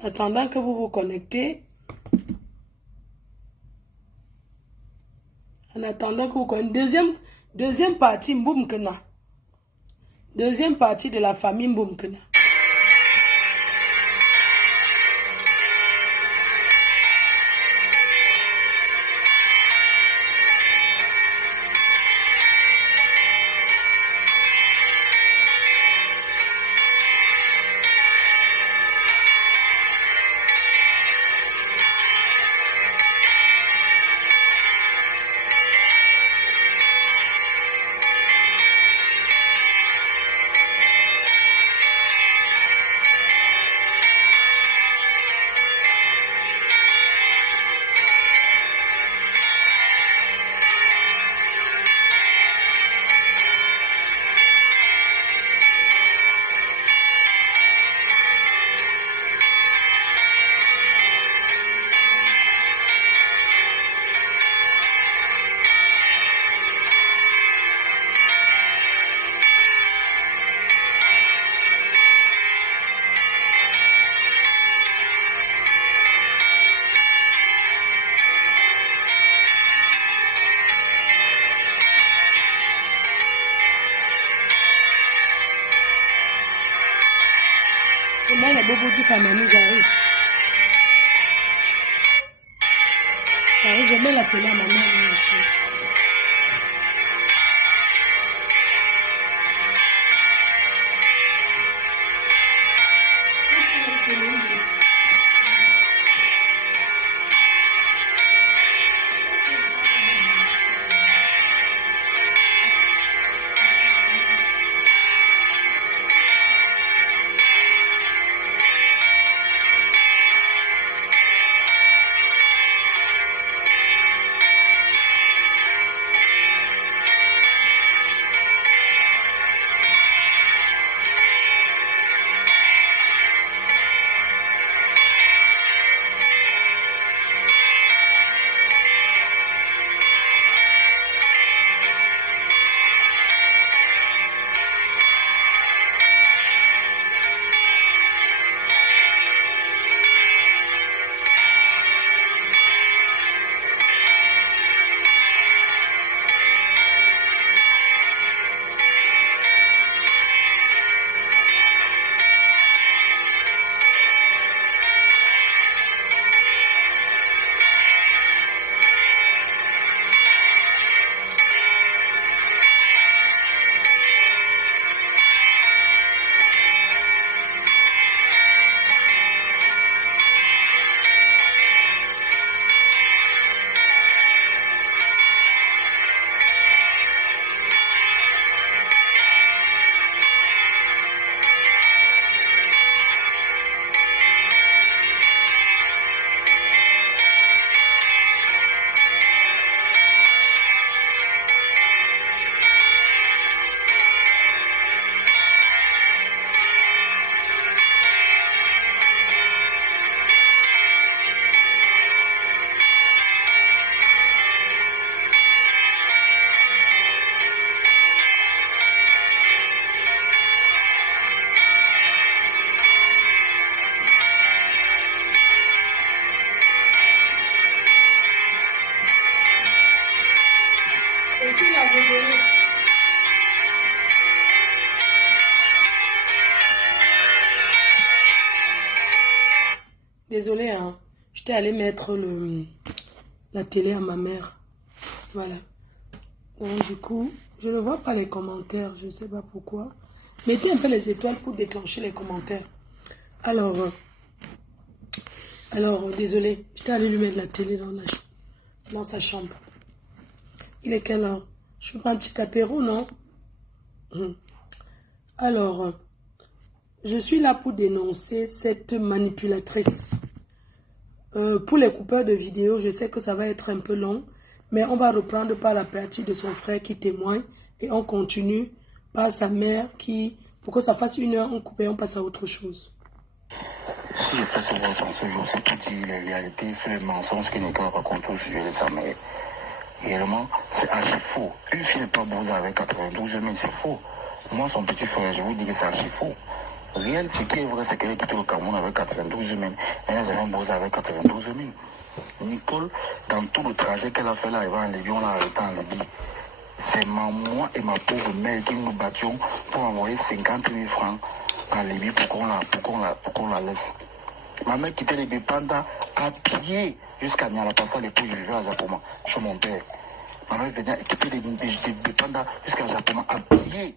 En attendant que vous vous connectez, deuxième partie, Mboumkena. Deuxième partie de la famille Mboumkena. Comment les bobos du famille j'arrive. J'arrive, je mets la télé à ma mère aussi. Je suis là, désolée. Désolée, hein. J'étais allée mettre la télé à ma mère. Voilà. Donc, du coup, je ne vois pas les commentaires. Je ne sais pas pourquoi. Mettez un peu les étoiles pour déclencher les commentaires. Alors, désolée. J'étais allée lui mettre la télé dans sa chambre. Il est quelle heure? Je fais pas un petit apéro, non? Alors, je suis là pour dénoncer cette manipulatrice. Pour les coupeurs de vidéos, je sais que ça va être un peu long, mais on va reprendre par la partie de son frère qui témoigne et on continue par sa mère qui, pour que ça fasse 1 heure, on coupe et on passe à autre chose. Si je fais ce voice en ce jour, c'est pour dire les réalités sur les mensonges que Nicole raconte au sujet de sa mère. Réellement, c'est archi faux. Une fille n'est pas beau avec 92 000, c'est faux. Moi, son petit frère, je vous dis que c'est archi faux. Réel, ce qui est vrai, c'est qu'elle a quitté le Cameroun avec 92 000. Elle a jamais bossé avec 92 000. Nicole, dans tout le trajet qu'elle a fait là, en Libye, on l'a arrêté en Libye. C'est moi et ma pauvre mère qui nous battions pour envoyer 50 000 francs en Libye pour qu'on la laisse. Ma mère quittait les Bépanda à pied jusqu'à Niala, parce qu'à l'époque, je vivais à Japoma, chez mon père. Ma mère venait quitter les Bépanda jusqu'à Japoma à pied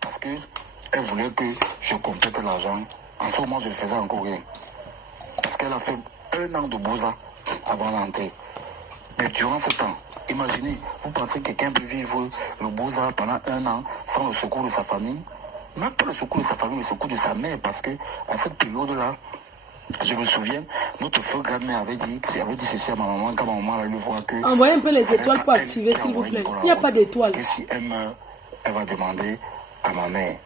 parce qu'elle voulait que je complète l'argent. En ce moment, je ne faisais encore rien. Parce qu'elle a fait 1 an de Boza avant l'entrée. Mais durant ce temps, imaginez, vous pensez que quelqu'un peut vivre le Boza pendant 1 an sans le secours de sa famille? Même pas le secours de sa famille, le secours de sa mère, parce que à cette période-là, je me souviens, notre feu grand-mère avait dit ceci à ma maman, quand ma maman allait le voir que... Envoyez un peu les étoiles pour activer, s'il vous plaît. Il n'y a pas d'étoiles. Que si elle meurt, elle va demander à ma mère.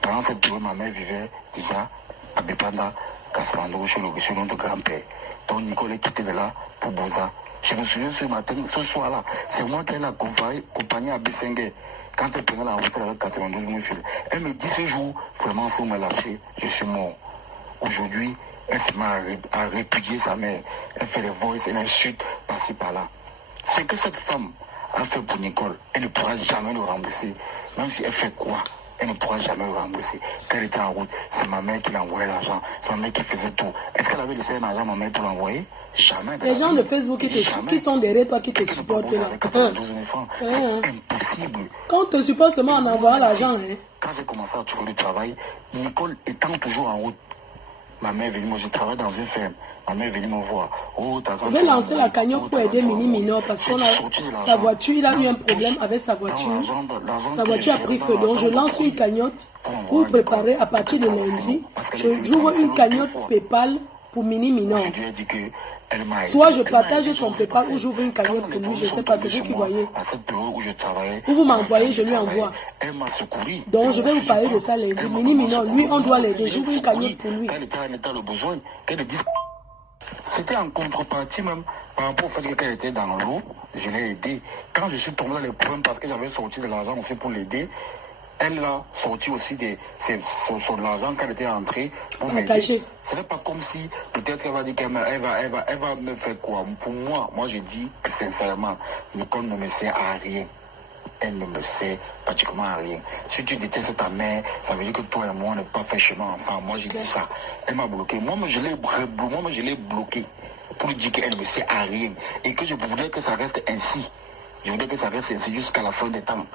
Pendant cette période, ma mère vivait déjà à Bépanda, Kassamando, chez notre grand-père. Donc Nicole est quittée de là pour Boza. Je me souviens ce matin, ce soir-là, c'est moi qui ai accompagné à Bessengue. Quand elle prenait la route avec 92 000 fils. Elle me dit ce jour, vraiment, si vous me lâchez, je suis mort. Aujourd'hui, elle se met à répudier sa mère. Elle fait les voices, elle insulte par-ci par-là. Ce que cette femme a fait pour Nicole, elle ne pourra jamais le rembourser. Même si elle fait quoi, elle ne pourra jamais le rembourser. Quand elle était en route, c'est ma mère qui l'envoyait l'argent. C'est ma mère qui faisait tout. Est-ce qu'elle avait laissé un argent à ma mère pour l'envoyer? Jamais. Les gens de Facebook qui sont derrière toi, qui te supportent là. C'est impossible. Quand on te supporte seulement en envoyant l'argent. Quand j'ai commencé à trouver le travail, Nicole étant toujours en route, ma mère est venue, moi je travaille dans une ferme. Ma mère est venue me voir. Oh, je vais lancer la cagnotte pour aider Mini Minor parce que sa voiture, il a eu un problème avec sa voiture. Sa voiture a pris feu. Donc je lance une cagnotte pour préparer à partir de lundi. J'ouvre une cagnotte PayPal pour Mini Minor. Soit je partage son PayPal ou j'ouvre une cagnotte pour lui. Je ne sais pas, c'est vous qui voyez. Ou vous m'envoyez, je lui envoie. Donc je vais vous parler de ça lundi. Mini Minor, lui, on doit l'aider. J'ouvre une cagnotte pour lui. C'était en contrepartie même par rapport au fait qu'elle était dans l'eau, je l'ai aidé. Quand je suis tombé dans les problèmes parce que j'avais sorti de l'argent aussi pour l'aider, elle a sorti aussi de l'argent qu'elle était entrée pour m'aider. Ce n'est pas comme si peut-être elle va dire qu'elle va me faire quoi. Pour moi je dis que sincèrement, Nicole ne me sert à rien. Elle ne me sert pratiquement à rien. Si tu détestes ta mère, ça veut dire que toi et moi, on n'est pas fait chemin ensemble. Moi, j'ai dit ça. Elle m'a bloqué. Moi, je l'ai bloqué pour lui dire qu'elle ne me sert à rien. Et que je voudrais que ça reste ainsi. Je voudrais que ça reste ainsi jusqu'à la fin des temps.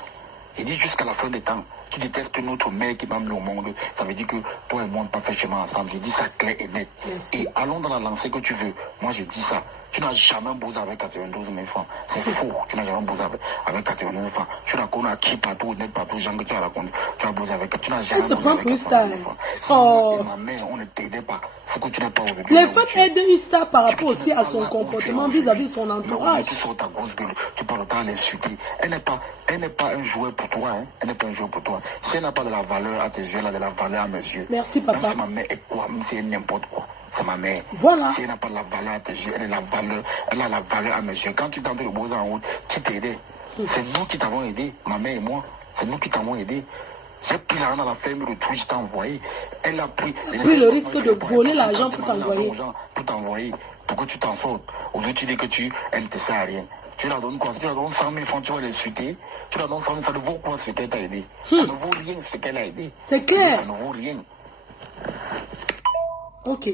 J'ai dit jusqu'à la fin des temps. Tu détestes notre mère qui m'a mis au monde. Ça veut dire que toi et moi, on n'est pas fait chemin ensemble. J'ai dit ça clair et net. Merci. Et allons dans la lancée que tu veux. Moi, j'ai dit ça. Tu n'as jamais bossé avec 92 000 francs. C'est faux. Tu n'as jamais bossé avec 92 000 francs. Tu n'as connu qui partout, net partout, gens que tu as raconté. Tu as bossé avec. Tu n'as jamais bossé avec 92 000 francs. Oh. Ma mère, on ne t'aidait pas. C'est que tu n'es pas aujourd'hui. Les femmes aident une star par rapport aussi à son comportement vis-à-vis son entourage. Tu sors ta grosse gueule. Tu parles tant à l'insulter. Elle n'est pas un joueur pour toi. Hein. Elle n'est pas un joueur pour toi. Si elle n'a pas de la valeur à tes yeux, elle a de la valeur à mes yeux. Merci, papa. Même si ma mère est quoi, même si elle est n'importe quoi. C'est ma mère. Voilà. Si elle n'a pas de la valeur à tes yeux, elle a la valeur à mes yeux. Quand tu t'entends le beau en route, qui t'aidait? C'est nous qui t'avons aidé, ma mère et moi. C'est nous qui t'avons aidé. J'ai pris l'argent dans la ferme de Twitch, t'ai envoyé. Elle a pris le risque de voler l'argent pour t'envoyer. Pour que tu t'en sortes. Aujourd'hui, tu dis que elle ne te sert à rien. Tu la donnes quoi? Si tu la donnes 100 000 francs, tu vas l'insulter. Tu la donnes 100 000, ça ne vaut quoi ce qu'elle t'a aidé? Ça ne vaut rien ce qu'elle a aidé. C'est clair. Ça ne vaut rien. Ok.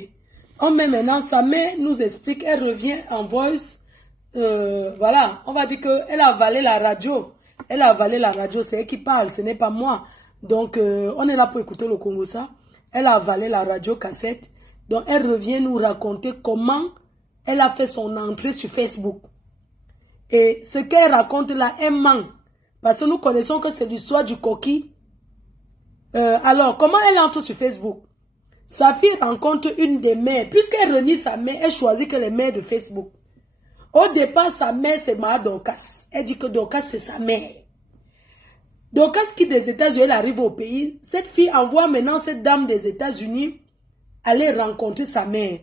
On met maintenant, sa mère nous explique, elle revient en voice. Voilà, on va dire qu'elle a avalé la radio. Elle a avalé la radio, c'est elle qui parle, ce n'est pas moi. Donc, on est là pour écouter le Congo ça. Elle a avalé la radio cassette. Donc, elle revient nous raconter comment elle a fait son entrée sur Facebook. Et ce qu'elle raconte là, elle ment. Parce que nous connaissons que c'est l'histoire du coquille. Alors, comment elle entre sur Facebook? Sa fille rencontre une des mères. Puisqu'elle renie sa mère, elle choisit que les mères de Facebook. Au départ, sa mère, c'est Mara Dorcas. Elle dit que Dorcas, c'est sa mère. Dorcas qui des États-Unis, elle arrive au pays. Cette fille envoie maintenant cette dame des États-Unis aller rencontrer sa mère.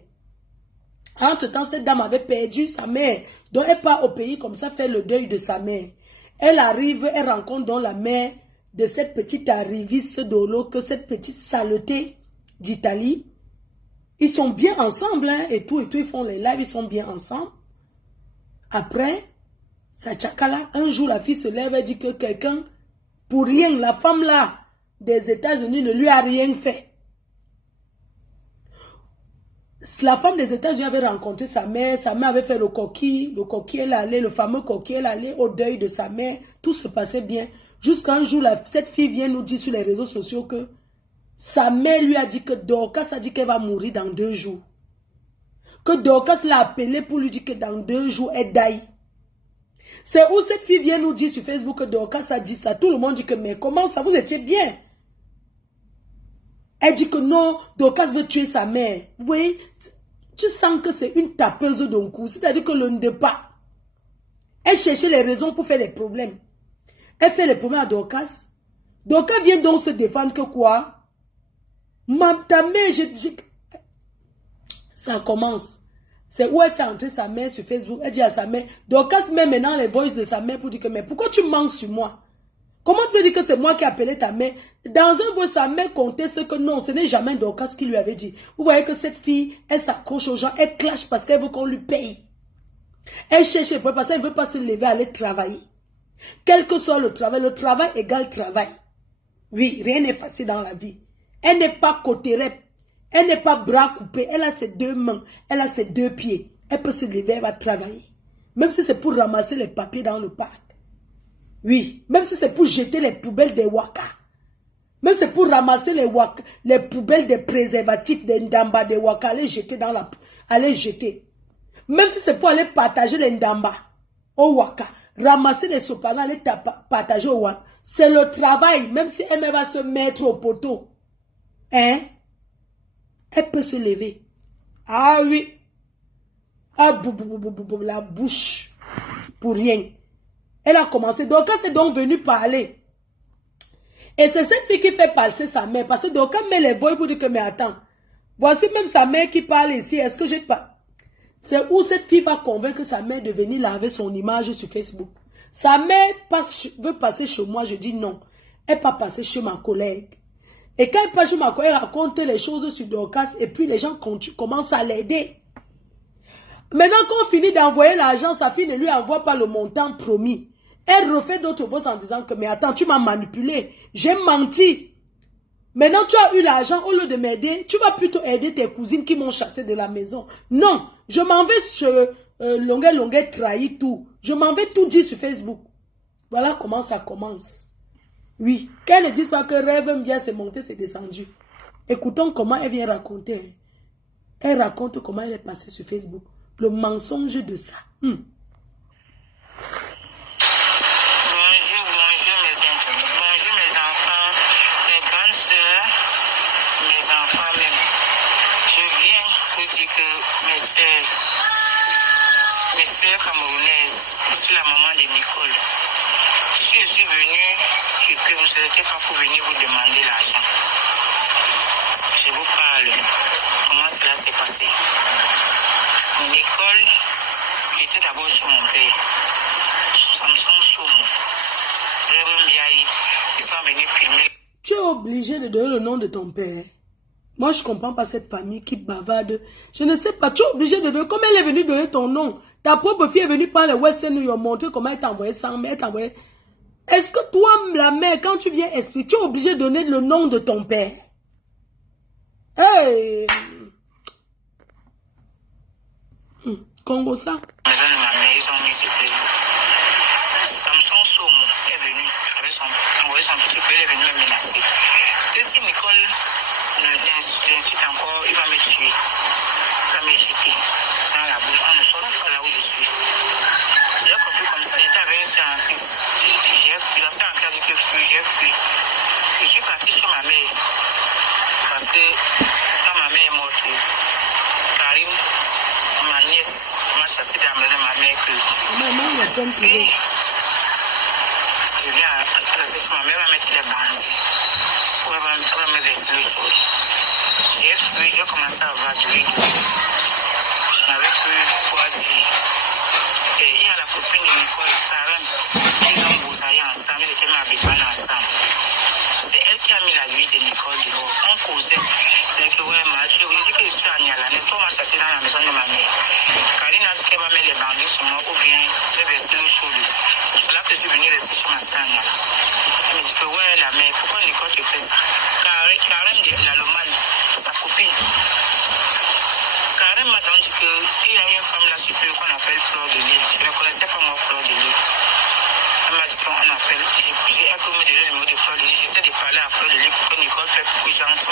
Entre-temps, cette dame avait perdu sa mère. Donc, elle part au pays comme ça, fait le deuil de sa mère. Elle arrive, elle rencontre donc la mère de cette petite arriviste d'Olo, que cette petite saleté d'Italie. Ils sont bien ensemble, hein, et tout, ils font les lives, ils sont bien ensemble. Après, ça tchakala, un jour la fille se lève et dit que quelqu'un, pour rien, la femme là, des États-Unis ne lui a rien fait. La femme des États-Unis avait rencontré sa mère avait fait le coquille, elle allait, le fameux coquille, elle allait au deuil de sa mère, tout se passait bien. Jusqu'à un jour, cette fille vient nous dire sur les réseaux sociaux que sa mère lui a dit que Dorcas a dit qu'elle va mourir dans 2 jours. Que Dorcas l'a appelé pour lui dire que dans 2 jours, elle daille. C'est où cette fille vient nous dire sur Facebook que Dorcas a dit ça. Tout le monde dit que mais comment ça, vous étiez bien? Elle dit que non, Dorcas veut tuer sa mère. Vous voyez, tu sens que c'est une tapeuse d'un coup. C'est-à-dire que le ne pas. Elle cherchait les raisons pour faire des problèmes. Elle fait les problèmes à Dorcas. Dorcas vient donc se défendre que quoi? Ta mère, ça commence. C'est où elle fait entrer sa mère sur Facebook. Elle dit à sa mère, Dorcas met maintenant les voices de sa mère pour dire que mais pourquoi tu mens sur moi? Comment tu peux dire que c'est moi qui ai appelé ta mère? Dans un voix, sa mère conteste que non, ce n'est jamais Dorcas qui lui avait dit. Vous voyez que cette fille, elle s'accroche aux gens, elle clash parce qu'elle veut qu'on lui paye. Elle cherche parce qu'elle ne veut pas se lever, aller travailler. Quel que soit le travail égale travail. Oui, rien n'est facile dans la vie. Elle n'est pas côté rep. Elle n'est pas bras coupés. Elle a ses 2 mains. Elle a ses 2 pieds. Elle peut se lever, elle va travailler. Même si c'est pour ramasser les papiers dans le parc. Oui. Même si c'est pour jeter les poubelles des waka. Même si c'est pour ramasser les poubelles des préservatifs, des ndamba, des waka. Aller jeter dans la... Aller jeter. Même si c'est pour aller partager les ndamba au waka. Ramasser les sopanas, aller partager au waka. C'est le travail. Même si elle va se mettre au poteau. Hein? Elle peut se lever. Ah oui. Ah, la bouche. Pour rien. Elle a commencé. Donc, elle s'est donc venue parler. Et c'est cette fille qui fait passer sa mère. Parce que donc, elle met les voix pour dire que, mais attends. Voici même sa mère qui parle ici. Est-ce que j'ai pas... C'est où cette fille va convaincre sa mère de venir laver son image sur Facebook. Sa mère veut passer chez moi. Je dis non. Elle va passer chez ma collègue. Et quand elle passe chez ma collègue, elle raconte les choses sur Dorcas. Et puis les gens commencent à l'aider. Maintenant qu'on finit d'envoyer l'argent, sa fille ne lui envoie pas le montant promis. Elle refait d'autres voix en disant que mais attends, tu m'as manipulé. J'ai menti. Maintenant tu as eu l'argent, au lieu de m'aider, tu vas plutôt aider tes cousines qui m'ont chassé de la maison. Non, je m'en vais sur Longuet trahi tout. Je m'en vais tout dire sur Facebook. Voilà comment ça commence. Oui, qu'elle ne dise pas que rêve bien c'est monté, c'est descendu. Écoutons comment elle vient raconter. Elle raconte comment elle est passée sur Facebook. Le mensonge de ça. Bonjour mes enfants, mes grandes soeurs, mes enfants même. Je viens vous dire que mes soeurs camerounaises, je suis la maman de Nicole. Si je suis venue, que vous n'étiez pas pour venir vous demander l'argent. Je vous parle. Comment cela s'est passé? Nicole, qui était d'abord sur mon père. Samson Soumou. Ils sont venus filmer. Tu es obligé de donner le nom de ton père. Moi, je ne comprends pas cette famille qui bavarde. Je ne sais pas. Tu es obligé de donner. Comme elle est venue donner ton nom. Ta propre fille est venue par le Western New York montrer comment elle t'a envoyé 100 000. Est-ce que toi, la mère, quand tu viens expliquer, tu es obligé de donner le nom de ton père? Hey! Congo ça. Les gens de ma mère, ils ont mis ce pays. Samson Somo est venu avec envoyé son petit peu, il est venu me menacer. Que si Nicole l'insulte encore, il va me tuer. Il va me jeter dans la bouche. On ne saura pas là où je suis. J'ai compris comme ça. J'étais avec une soeur en Christ. La soeur en Christ a dit que j'ai fui. Je suis parti chez ma mère. Parce que quand ma mère est morte, Karim, ma nièce, m'a chassé de la maison de ma mère. Maman, il y a plein de trucs. Je viens à la session, ma mère va mettre les bandits. Elle va me verser le sol. J'ai commencé à vaduer. Je n'avais plus quoi dire. Et il y a la copine de Nicole, Karen, ils ont boussaillé ensemble, ils étaient mis à ensemble. C'est elle qui a mis la vie de Nicole dehors. On causait. j'entre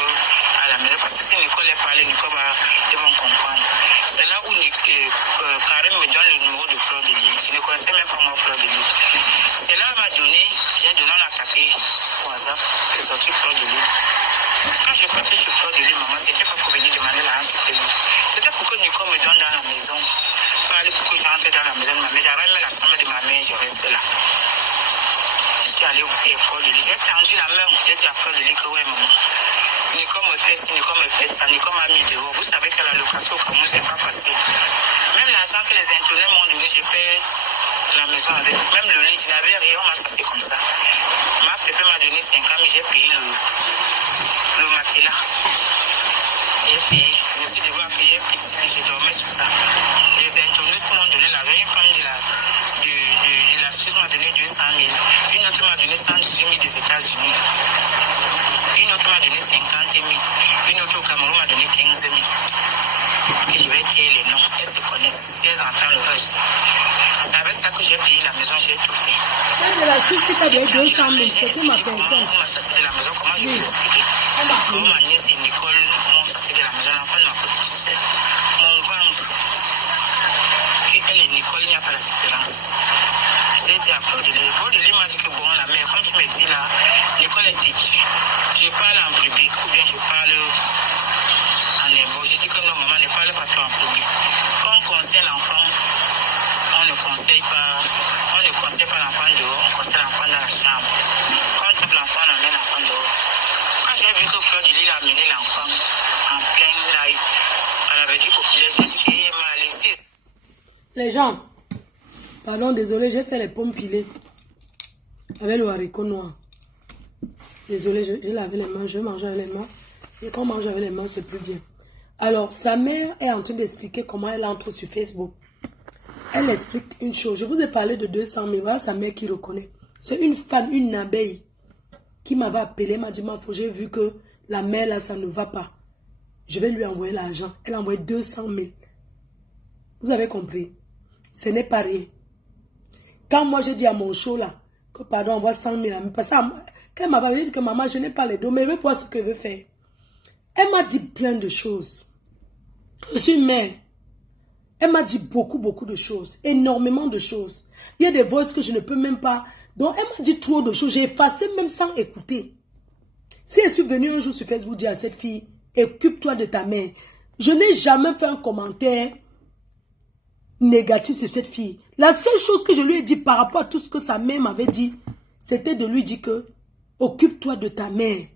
à la maison. Parce que si Nicole est parlé, Nicole ils vont comprendre. C'est là où Karim me donne le numéro de Fleur de Lys. Je ne connaissais même pas moi Fleur de Lys. C'est là où elle m'a donné, j'ai donné, on a tapé au hasard, j'ai sorti Fleur de Lys. Quand je partais chez Fleur de Lys, maman, c'était pas pour venir demander l'argent sur lui. C'était pour que Nicole me donne dans la maison. Parler pour que j'entre dans la maison de ma mère. J'avais mis la chambre de ma mère, je restais là. Je suis allé ouvrir Fleur de Lys. J'ai tendu la main, j'ai dit à Fleur de Lys que ouais, maman. Nicole me fait ci, Nicole me fait ça, Nicole m'a mis dehors. Vous savez que la location au Cameroun, c'est pas facile. Même l'argent que les internets m'ont donné, j'ai fait la maison avec. Même le lit, je n'avais rien, on m'a chassé comme ça. Ma pépé m'a donné 5 ans, mais j'ai payé le matelas. J'ai payé, je me suis devoir payer, je dormais sur ça. Les internautes m'ont donné l'argent, une femme de la Suisse m'a donné 200 000. Une autre m'a donné 118 000 des États-Unis. Une autre m'a donné 50 000. Une autre au Cameroun m'a donné 15 000. Et je vais tirer les noms. Elles se connaissent. Si elles entendent le rush. C'est avec ça que j'ai payé la maison, j'ai tout fait. Celle de la Suisse qui t'a donné 200 000, c'est pour ma personne. On m'a chassé de la maison, comment je vais expliquer? Comment ma nièce et Nicole m'ont chassé de la maison, l'enfant de ma petite soeur. Mon ventre, elle et Nicole, il n'y a pas la différence. J'ai dit à Fleur de Lys. Fleur de Lys m'a dit que bon, la mère, comme tu me dis là, Nicole est têtue. Je parle en public ou bien je parle en égo. Je dis que non, maman ne parle pas trop en public. Quand on conseille l'enfant, on ne conseille pas l'enfant dehors, on conseille l'enfant dans la chambre. Quand on tape l'enfant, on amène l'enfant dehors. Quand j'ai vu que Fleur de Lys a amené l'enfant en plein live, elle avait dit populaire, j'ai dit qu'il m'a laissé. Les gens, pardon, désolé, j'ai fait les pommes pilées avec le haricot noir. Désolé, j'ai lavé les mains, je mange avec les mains. Et quand on mange avec les mains, c'est plus bien. Alors, sa mère est en train d'expliquer comment elle entre sur Facebook. Elle explique une chose. Je vous ai parlé de 200 000. Voilà sa mère qui reconnaît. C'est une femme, une abeille, qui m'avait appelé, m'a dit, j'ai vu que la mère là, ça ne va pas. Je vais lui envoyer l'argent. Elle a envoyé 200 000. Vous avez compris? Ce n'est pas rien. Quand moi j'ai dit à mon show là, que pardon, envoie 100 000 amis, parce que quand elle m'a dit que maman, je n'ai pas les dos, mais elle veut voir ce qu'elle veut faire. Elle m'a dit plein de choses. Je suis mère. Elle m'a dit beaucoup de choses. Énormément de choses. Il y a des voix que je ne peux même pas. Donc elle m'a dit trop de choses. J'ai effacé même sans écouter. Si elle suis venue un jour sur Facebook dire à cette fille, occupe-toi de ta mère. Je n'ai jamais fait un commentaire négatif sur cette fille. La seule chose que je lui ai dit par rapport à tout ce que sa mère m'avait dit, c'était de lui dire que occupe-toi de ta mère.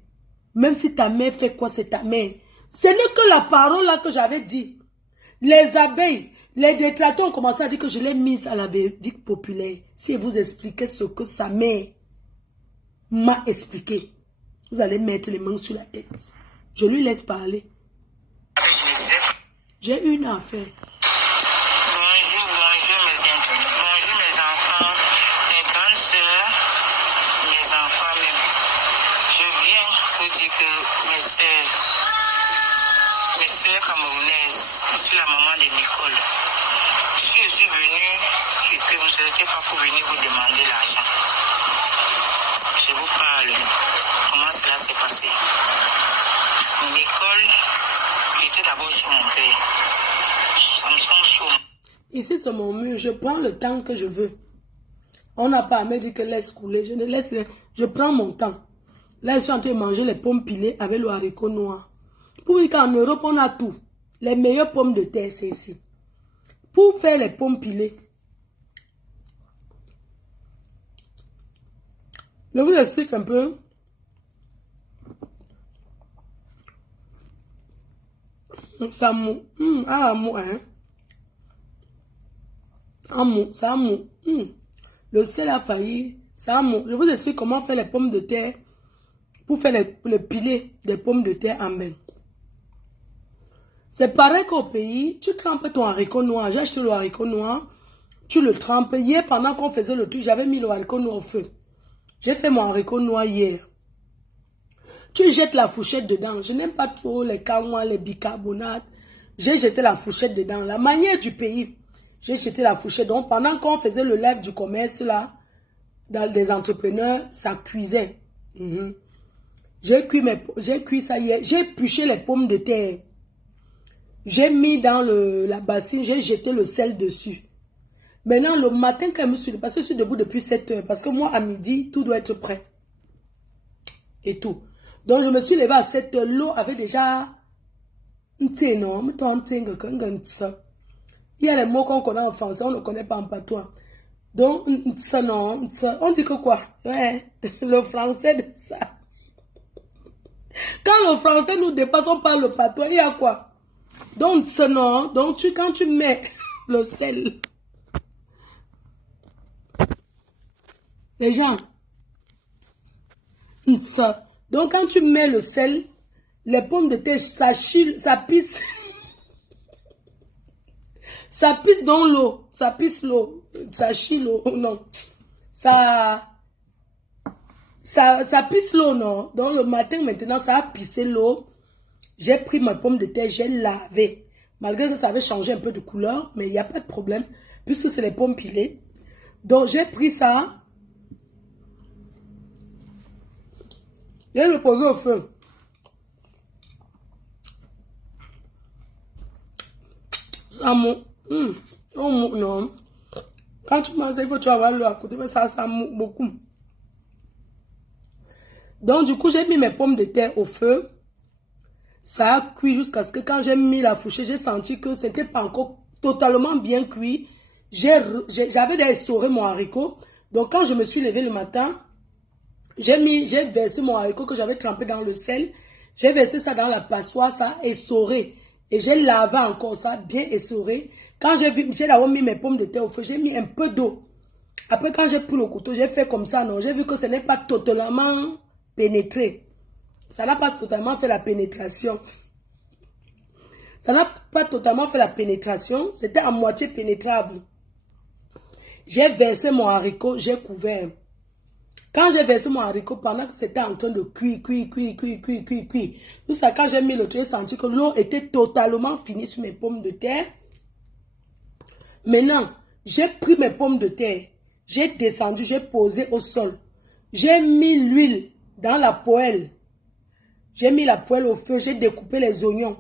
Même si ta mère fait quoi, c'est ta mère. Ce n'est que la parole là que j'avais dit. Les abeilles, les détracteurs ont commencé à dire que je l'ai mise à la verdict populaire. Si elle vous expliquait ce que sa mère m'a expliqué, vous allez mettre les mains sur la tête. Je lui laisse parler. J'ai une affaire. Camerounaise, je suis la maman de Nicole. Si je suis venue, que vous n'étiez pas pour venir vous demander l'argent. Je vous parle. Comment cela s'est passé? Nicole était d'abord sur mon père. Ici, c'est mon mur. Je prends le temps que je veux. On n'a pas à me dire que laisse couler. Je ne laisse rien. Je prends mon temps. Là, je suis en train de manger les pommes pilées avec le haricot noir. Pour dire qu'en Europe, on a tout. Les meilleures pommes de terre, c'est ici. Pour faire les pommes pilées, je vous explique un peu. Ça mou. Ah, mou, hein. Ah, mou, ça mou. Le sel a failli. Ça mou. Je vous explique comment faire les pommes de terre. Pour faire le pilé des pommes de terre en bain. C'est pareil qu'au pays, tu trempes ton haricot noir. J'ai acheté le haricot noir. Tu le trempes. Hier, pendant qu'on faisait le truc, j'avais mis le haricot noir au feu. J'ai fait mon haricot noir hier. Tu jettes la fourchette dedans. Je n'aime pas trop les camois, les bicarbonates. J'ai jeté la fourchette dedans. La manière du pays, j'ai jeté la fourchette. Donc, pendant qu'on faisait le live du commerce, là, dans des entrepreneurs, ça cuisait. J'ai cuit ça hier. J'ai épluché les pommes de terre. J'ai mis dans la bassine, j'ai jeté le sel dessus. Maintenant, le matin, quand je me suis... Parce que je suis debout depuis 7 heures. Parce que moi, à midi, tout doit être prêt. Et tout. Donc, je me suis levée à 7 heures. L'eau avait déjà... Il y a les mots qu'on connaît en français, on ne connaît pas en patois. Donc, ça non, on dit que quoi? Ouais, le français de ça. Quand le français nous dépasse, on parle le patois, il y a quoi? Donc, ça non, donc quand tu mets le sel, les gens, ça. Donc, quand tu mets le sel, les pommes de terre, ça chille, ça pisse. Ça pisse dans l'eau. Ça pisse l'eau. Ça chie l'eau. Non. Ça pisse l'eau, non. Donc, le matin, maintenant, ça a pissé l'eau. J'ai pris ma pomme de terre, j'ai lavé. Malgré que ça avait changé un peu de couleur, mais il n'y a pas de problème. Puisque c'est les pommes pilées. Donc, j'ai pris ça. J'ai le posé au feu. Ça mou. Non. Quand tu manges, il faut que tu avoir l'eau à côté, mais ça mou beaucoup. Donc, du coup, j'ai mis mes pommes de terre au feu. Ça a cuit jusqu'à ce que quand j'ai mis la fourchette, j'ai senti que c'était pas encore totalement bien cuit. J'avais essoré mon haricot. Donc, quand je me suis levée le matin, j'ai versé mon haricot que j'avais trempé dans le sel. J'ai versé ça dans la passoire, ça a essoré. Et j'ai lavé encore ça, bien essoré. Quand j'ai d'abord mis mes pommes de terre au feu, j'ai mis un peu d'eau. Après, quand j'ai pris le couteau, j'ai fait comme ça, non. J'ai vu que ce n'est pas totalement pénétré. Ça n'a pas totalement fait la pénétration. Ça n'a pas totalement fait la pénétration. C'était à moitié pénétrable. J'ai versé mon haricot, j'ai couvert. Quand j'ai versé mon haricot, pendant que c'était en train de cuire. Tout ça, quand j'ai mis le truc, j'ai senti que l'eau était totalement finie sur mes pommes de terre. Maintenant, j'ai pris mes pommes de terre. J'ai descendu, j'ai posé au sol. J'ai mis l'huile dans la poêle. J'ai mis la poêle au feu, j'ai découpé les oignons.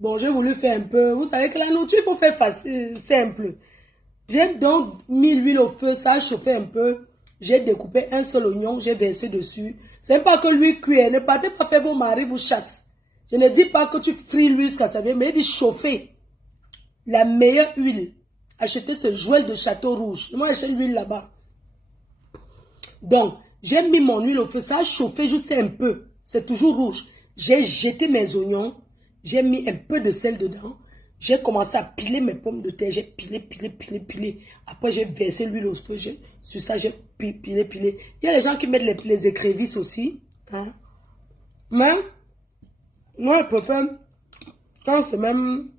Bon, j'ai voulu faire un peu... Vous savez que la nourriture, il faut faire facile, simple. J'ai donc mis l'huile au feu, ça a chauffé un peu. J'ai découpé un seul oignon, j'ai versé dessus. C'est pas que l'huile cuire. Ne partez pas faire vos maris vous chassent. Je ne dis pas que tu frites l'huile jusqu'à ça vient, mais je dis chauffer. La meilleure huile. Achetez ce Joël de Château Rouge. Moi, j'achète l'huile là-bas. Donc, j'ai mis mon huile au feu. Ça a chauffé juste un peu. C'est toujours rouge. J'ai jeté mes oignons. J'ai mis un peu de sel dedans. J'ai commencé à piler mes pommes de terre. J'ai pilé. Après, j'ai versé l'huile au feu. Sur ça, j'ai pilé. Il y a les gens qui mettent les écrevisses aussi. Hein? Mais, moi, je préfère quand c'est même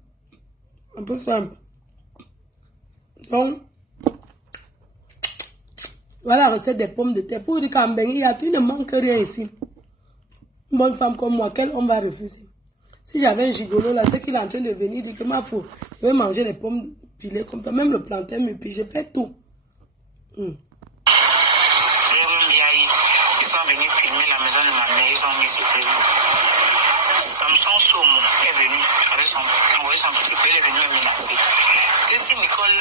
un peu simple. Donc, voilà la recette des pommes de terre. Pour dire qu'en Béni, il ne manque rien ici. Une bonne femme comme moi, quel homme va refuser? Si j'avais un gigolo là, c'est qu'il est en train de venir dire que ma fou, je vais manger les pommes pilées comme toi, même le plantain, mais puis je fais tout. Ils sont venus filmer la maison de ma mère, ils ont mis ce pays. Samson Somo est venu avec envoyé son petit peu, il est venu me menacer. Que si Nicole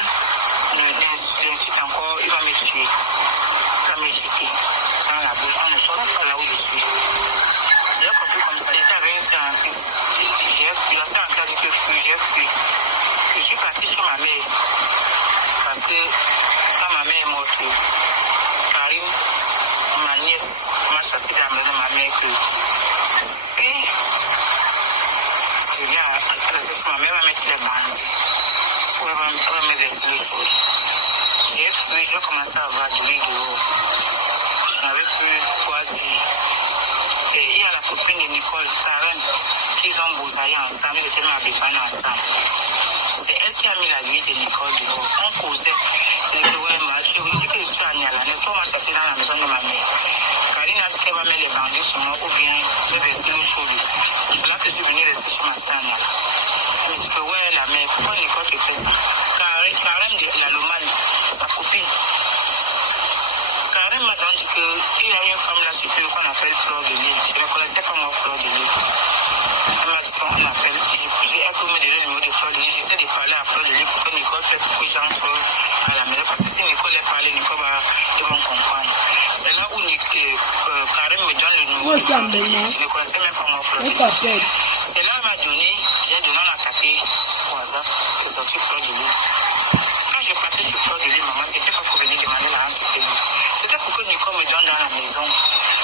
l'insulte encore, il va me tuer. Il va me jeter dans la bouche. On ne sort pas là où je suis. J'ai compris comme ça, j'étais avec une soeur en Christ. La soeur en Christ dit que j'ai fui. Je suis parti sur ma mère. Parce que quand ma mère est morte, Karine, ma nièce, m'a chassé de la maison de ma mère que si je viens à rester sur ma mère, elle va mettre les bandits. Elle va me verser le sol. J'ai fui, j'ai commencé à vadouiller dehors. Je n'avais plus quoi dire. Et il y a la copine de Nicole, Karen, qu'ils ont bousaillé ensemble, ils étaient mis à dépanner ensemble. C'est elle qui a mis la vie de Nicole dehors. On causait. Je dis, ouais, je vous dis que je suis à Niala, n'est-ce pas, on m'a chassé dans la maison de ma mère. Karine a dit qu'elle va mettre les bandits sur moi ou bien me verser le chaud dessus. C'est là que je suis venu rester sur ma soeur à Niala. Je me dis que, ouais, la mère, pourquoi Nicole te fait ça? Karen de la Lomane, sa copine. Karen m'a dit qu'il y a une femme là sur qu'on appelle Fleur de Lille. Je ne connaissais Moi aussi, en Bénin. Je ne connaissais même pas mon fleur de C'est pas lis. peine. C'est là m'a donné, j'ai donné la tapée au hasard, j'ai sorti fleur de lis. Quand je partais sur fleur de lis, maman, c'était pas pour venir demander l'argent sur le lit. C'était pour que Nicole me donne dans la maison.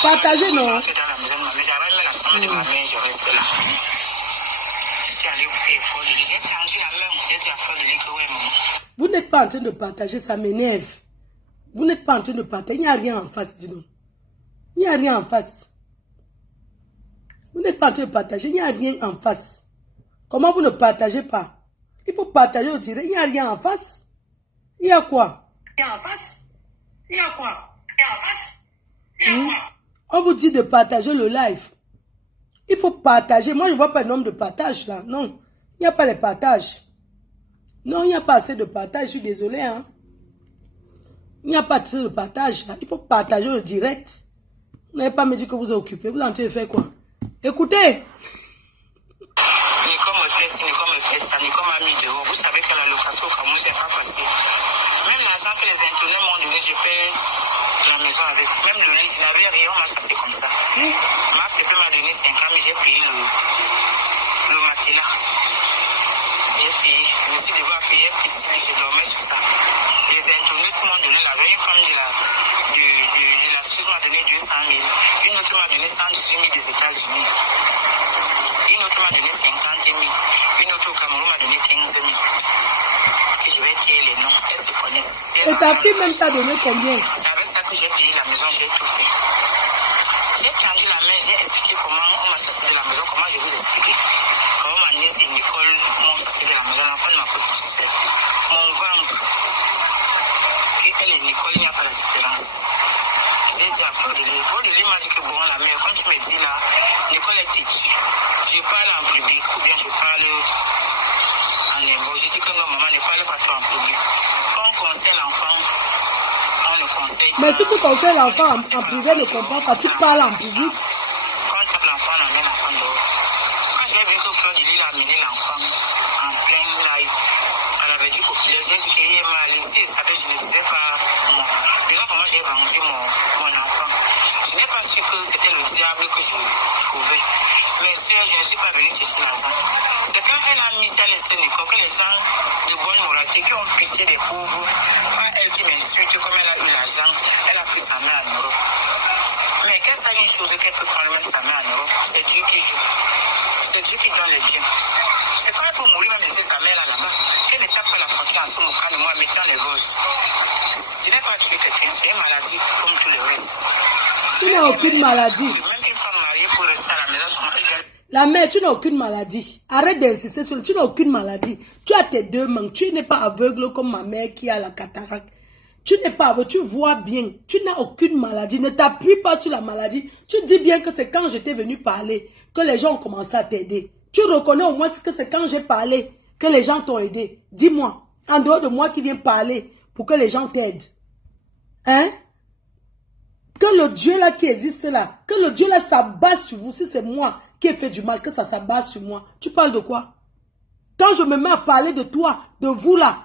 Partagez, non? Dans la maison de ma mère, j'avais mis la chambre de ma mère, je restais là. J'étais allé faire fleur de lis. J'ai tendu la main, j'ai dit à fleur de lis que ouais, maman. Vous n'êtes pas en train de partager, ça m'énerve. Vous n'êtes pas en train de partager, il n'y a rien en face, dis donc. Il n'y a rien en face. Vous n'êtes pas en train de partager, il n'y a rien en face. Comment vous ne partagez pas? Il faut partager au direct, il n'y a rien en face. Il y a quoi? Il y a en face. Il y a quoi? Il y a en face. Il y a quoi? On vous dit de partager le live. Il faut partager. Moi, je ne vois pas le nombre de partages là. Non, il n'y a pas les partages. Non, il n'y a pas assez de partage, je suis désolé. Hein. Il n'y a pas assez de partage. Là. Il faut partager le direct. Vous n'avez pas me dit que vous êtes occupé. Vous êtes en train de faire quoi? Écoutez. Nicole me fait ça, Nicole m'a mis dehors. Vous savez que la location au Cameroun, c'est pas facile. Même l'argent que les internets m'ont donné, je paie la maison avec. Même le lit, je n'avais rien, on m'a chassé comme ça. Ma CP m'a donné 5 ans, mais j'ai payé le matelas. J'ai payé. Je me suis devoir payer petit, mais je dormais sur ça. Les internautes m'ont donné l'argent. Une femme de la Suisse m'a donné 200 000. Une autre m'a donné 118 000 des États-Unis. Une autre m'a donné 50 000. Une autre au Cameroun m'a donné 15 000. Et je vais créer les noms. Elles se connaissent. Et ta fille même t'a donné combien? C'est avec ça que j'ai payé la maison, j'ai tout fait. J'ai tendu la main, j'ai expliqué comment on m'a chassé de la maison, comment je vous expliquer. Comment ma nièce et Nicole m'ont chassé de la maison, l'enfant de ma petite soeur. Mon ventre. Et elle et Nicole, il n'y a pas la différence. J'ai dit à Fodeli m'a dit que bon, la mère, quand tu me dis là, Nicole est têtue. Je parle en public ou bien je parle en émo. Je dis que non, maman, ne parle pas trop en public. Quand on conseille l'enfant, on le conseille pas. Mais si tu conseilles l'enfant en privé, ne comprends pas, tu parles en public. Quand tu as l'enfant, on amène l'enfant dehors. Quand j'ai vu que Fodeli a amené l'enfant en plein live, elle avait dit populaire, j'ai dit qu'il m'a laissé, elle savait, je ne disais pas moi. Regarde comment j'ai vendu mon enfant. Je n'ai pas su que c'était le diable que je trouvais. Mes soeurs, je ne suis pas venue chercher l'argent. C'est quand elle a mis ça à l'esprit que les gens de bonne moralité qui ont pitié des pauvres, pas elle qui m'insulte comme elle a eu l'argent, elle a pris sa main en Europe. Mais qu'est-ce que c'est une chose qu'elle peut prendre même sa main en Europe? C'est Dieu qui joue. C'est Dieu qui donne les biens. C'est quand elle peut mourir, on laisser sa mère là-bas. Elle ne tape pas la fortune en son cas de moi, mettant les roses. Je n'ai pas tué quelqu'un, c'est une maladie comme tous les restes. Tu n'as aucune maladie. Même une femme mariée pour rester à la maison, La mère, tu n'as aucune maladie. Arrête d'insister sur le... Tu n'as aucune maladie. Tu as tes deux mains. Tu n'es pas aveugle comme ma mère qui a la cataracte. Tu n'es pas aveugle. Tu vois bien. Tu n'as aucune maladie. Ne t'appuie pas sur la maladie. Tu dis bien que c'est quand j'étais venu parler que les gens ont commencé à t'aider. Tu reconnais au moins que c'est quand j'ai parlé que les gens t'ont aidé. Dis-moi, en dehors de moi qui viens parler pour que les gens t'aident. Hein? Que le Dieu là qui existe là, que le Dieu là s'abat sur vous, si c'est moi qui ai fait du mal, que ça s'abat sur moi. Tu parles de quoi? Quand je me mets à parler de toi, de vous là,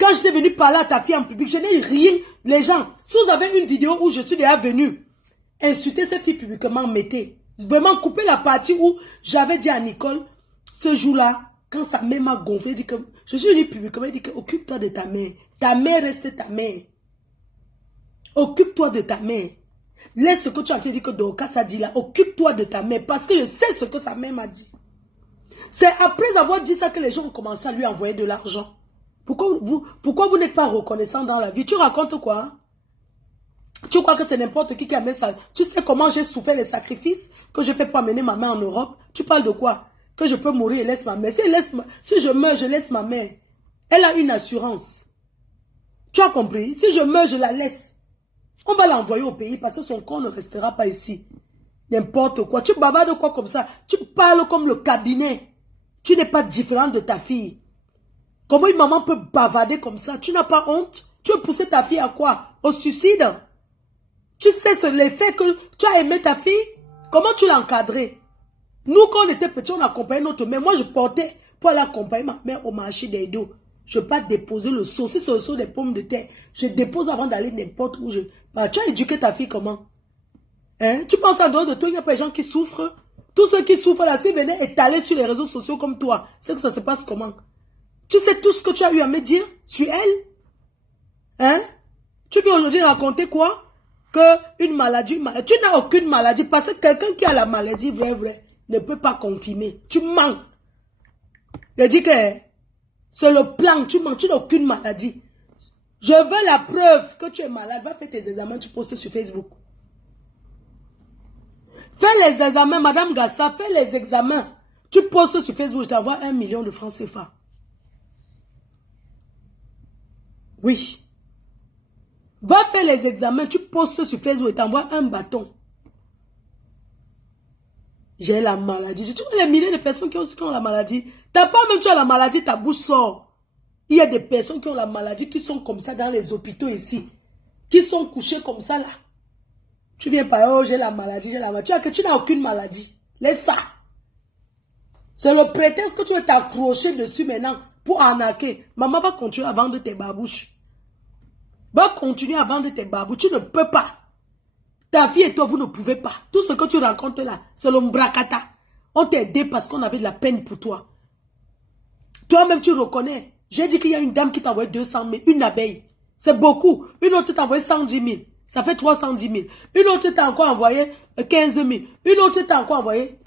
quand j'étais venu parler à ta fille en public, je n'ai rien. Les gens, si vous avez une vidéo où je suis déjà venu insulter cette fille publiquement, mettez. Vraiment couper la partie où j'avais dit à Nicole, ce jour-là, quand sa mère m'a gonflé, dit que je suis venu publiquement, dit que occupe-toi de ta mère. Ta mère reste ta mère. Occupe-toi de ta mère. Laisse ce que tu as dit que Dorcas a dit là. Occupe-toi de ta mère. Parce que je sais ce que sa mère m'a dit. C'est après avoir dit ça que les gens ont commencé à lui envoyer de l'argent. Pourquoi vous n'êtes pas reconnaissant dans la vie? Tu racontes quoi? Tu crois que c'est n'importe qui amène ça? Tu sais comment j'ai souffert les sacrifices que je fais pour amener ma mère en Europe? Tu parles de quoi? Que je peux mourir et laisse ma mère. Si je meurs, je laisse ma mère. Elle a une assurance. Tu as compris? Si je meurs, je la laisse. On va l'envoyer au pays parce que son corps ne restera pas ici. N'importe quoi. Tu bavardes quoi comme ça? Tu parles comme le cabinet. Tu n'es pas différent de ta fille. Comment une maman peut bavarder comme ça? Tu n'as pas honte? Tu veux pousser ta fille à quoi? Au suicide? Tu sais l'effet que tu as aimé ta fille? Comment tu l'as encadrée? Nous, quand on était petits, on accompagnait notre mère. Moi, je portais pour aller accompagner ma mère au marché des dos. Je ne vais pas déposer le seau. Si c'est le seau des pommes de terre, je dépose avant d'aller n'importe où. Tu as éduqué ta fille comment? Hein? Tu penses en dehors de toi, il n'y a pas des gens qui souffrent? Tous ceux qui souffrent là, s'ils venaient étaler sur les réseaux sociaux comme toi, c'est que ça se passe comment? Tu sais tout ce que tu as eu à me dire sur elle? Hein? Tu peux aujourd'hui raconter quoi? Que une maladie, tu n'as aucune maladie parce que quelqu'un qui a la maladie, vrai, ne peut pas confirmer. Tu mens. Je dis que c'est le plan, tu mens, tu n'as aucune maladie. Je veux la preuve que tu es malade. Va faire tes examens, tu postes sur Facebook. Fais les examens, Madame Gassa, fais les examens. Tu postes sur Facebook, je t'envoie 1 million de francs CFA. Oui. Va faire les examens, tu postes sur Facebook et t'envoies un bâton. J'ai la maladie. Tu vois les milliers de personnes qui ont la maladie. T'as pas même tu as la maladie, ta bouche sort. Il y a des personnes qui ont la maladie, qui sont comme ça dans les hôpitaux ici. Qui sont couchées comme ça là. Tu viens par oh j'ai la maladie, j'ai la maladie. Tu n'as aucune maladie. Laisse ça. C'est le prétexte que tu veux t'accrocher dessus maintenant pour arnaquer. Maman va continuer à vendre tes babouches. Va continuer à vendre tes babouches. Tu ne peux pas. Ta fille et toi, vous ne pouvez pas. Tout ce que tu racontes là, c'est l'ombracata. On t'a aidé parce qu'on avait de la peine pour toi. Toi-même, tu reconnais. J'ai dit qu'il y a une dame qui t'a envoyé 200 000, une abeille. C'est beaucoup. Une autre t'a envoyé 110 000. Ça fait 310 000. Une autre t'a encore envoyé 15 000. Une autre t'a encore envoyé.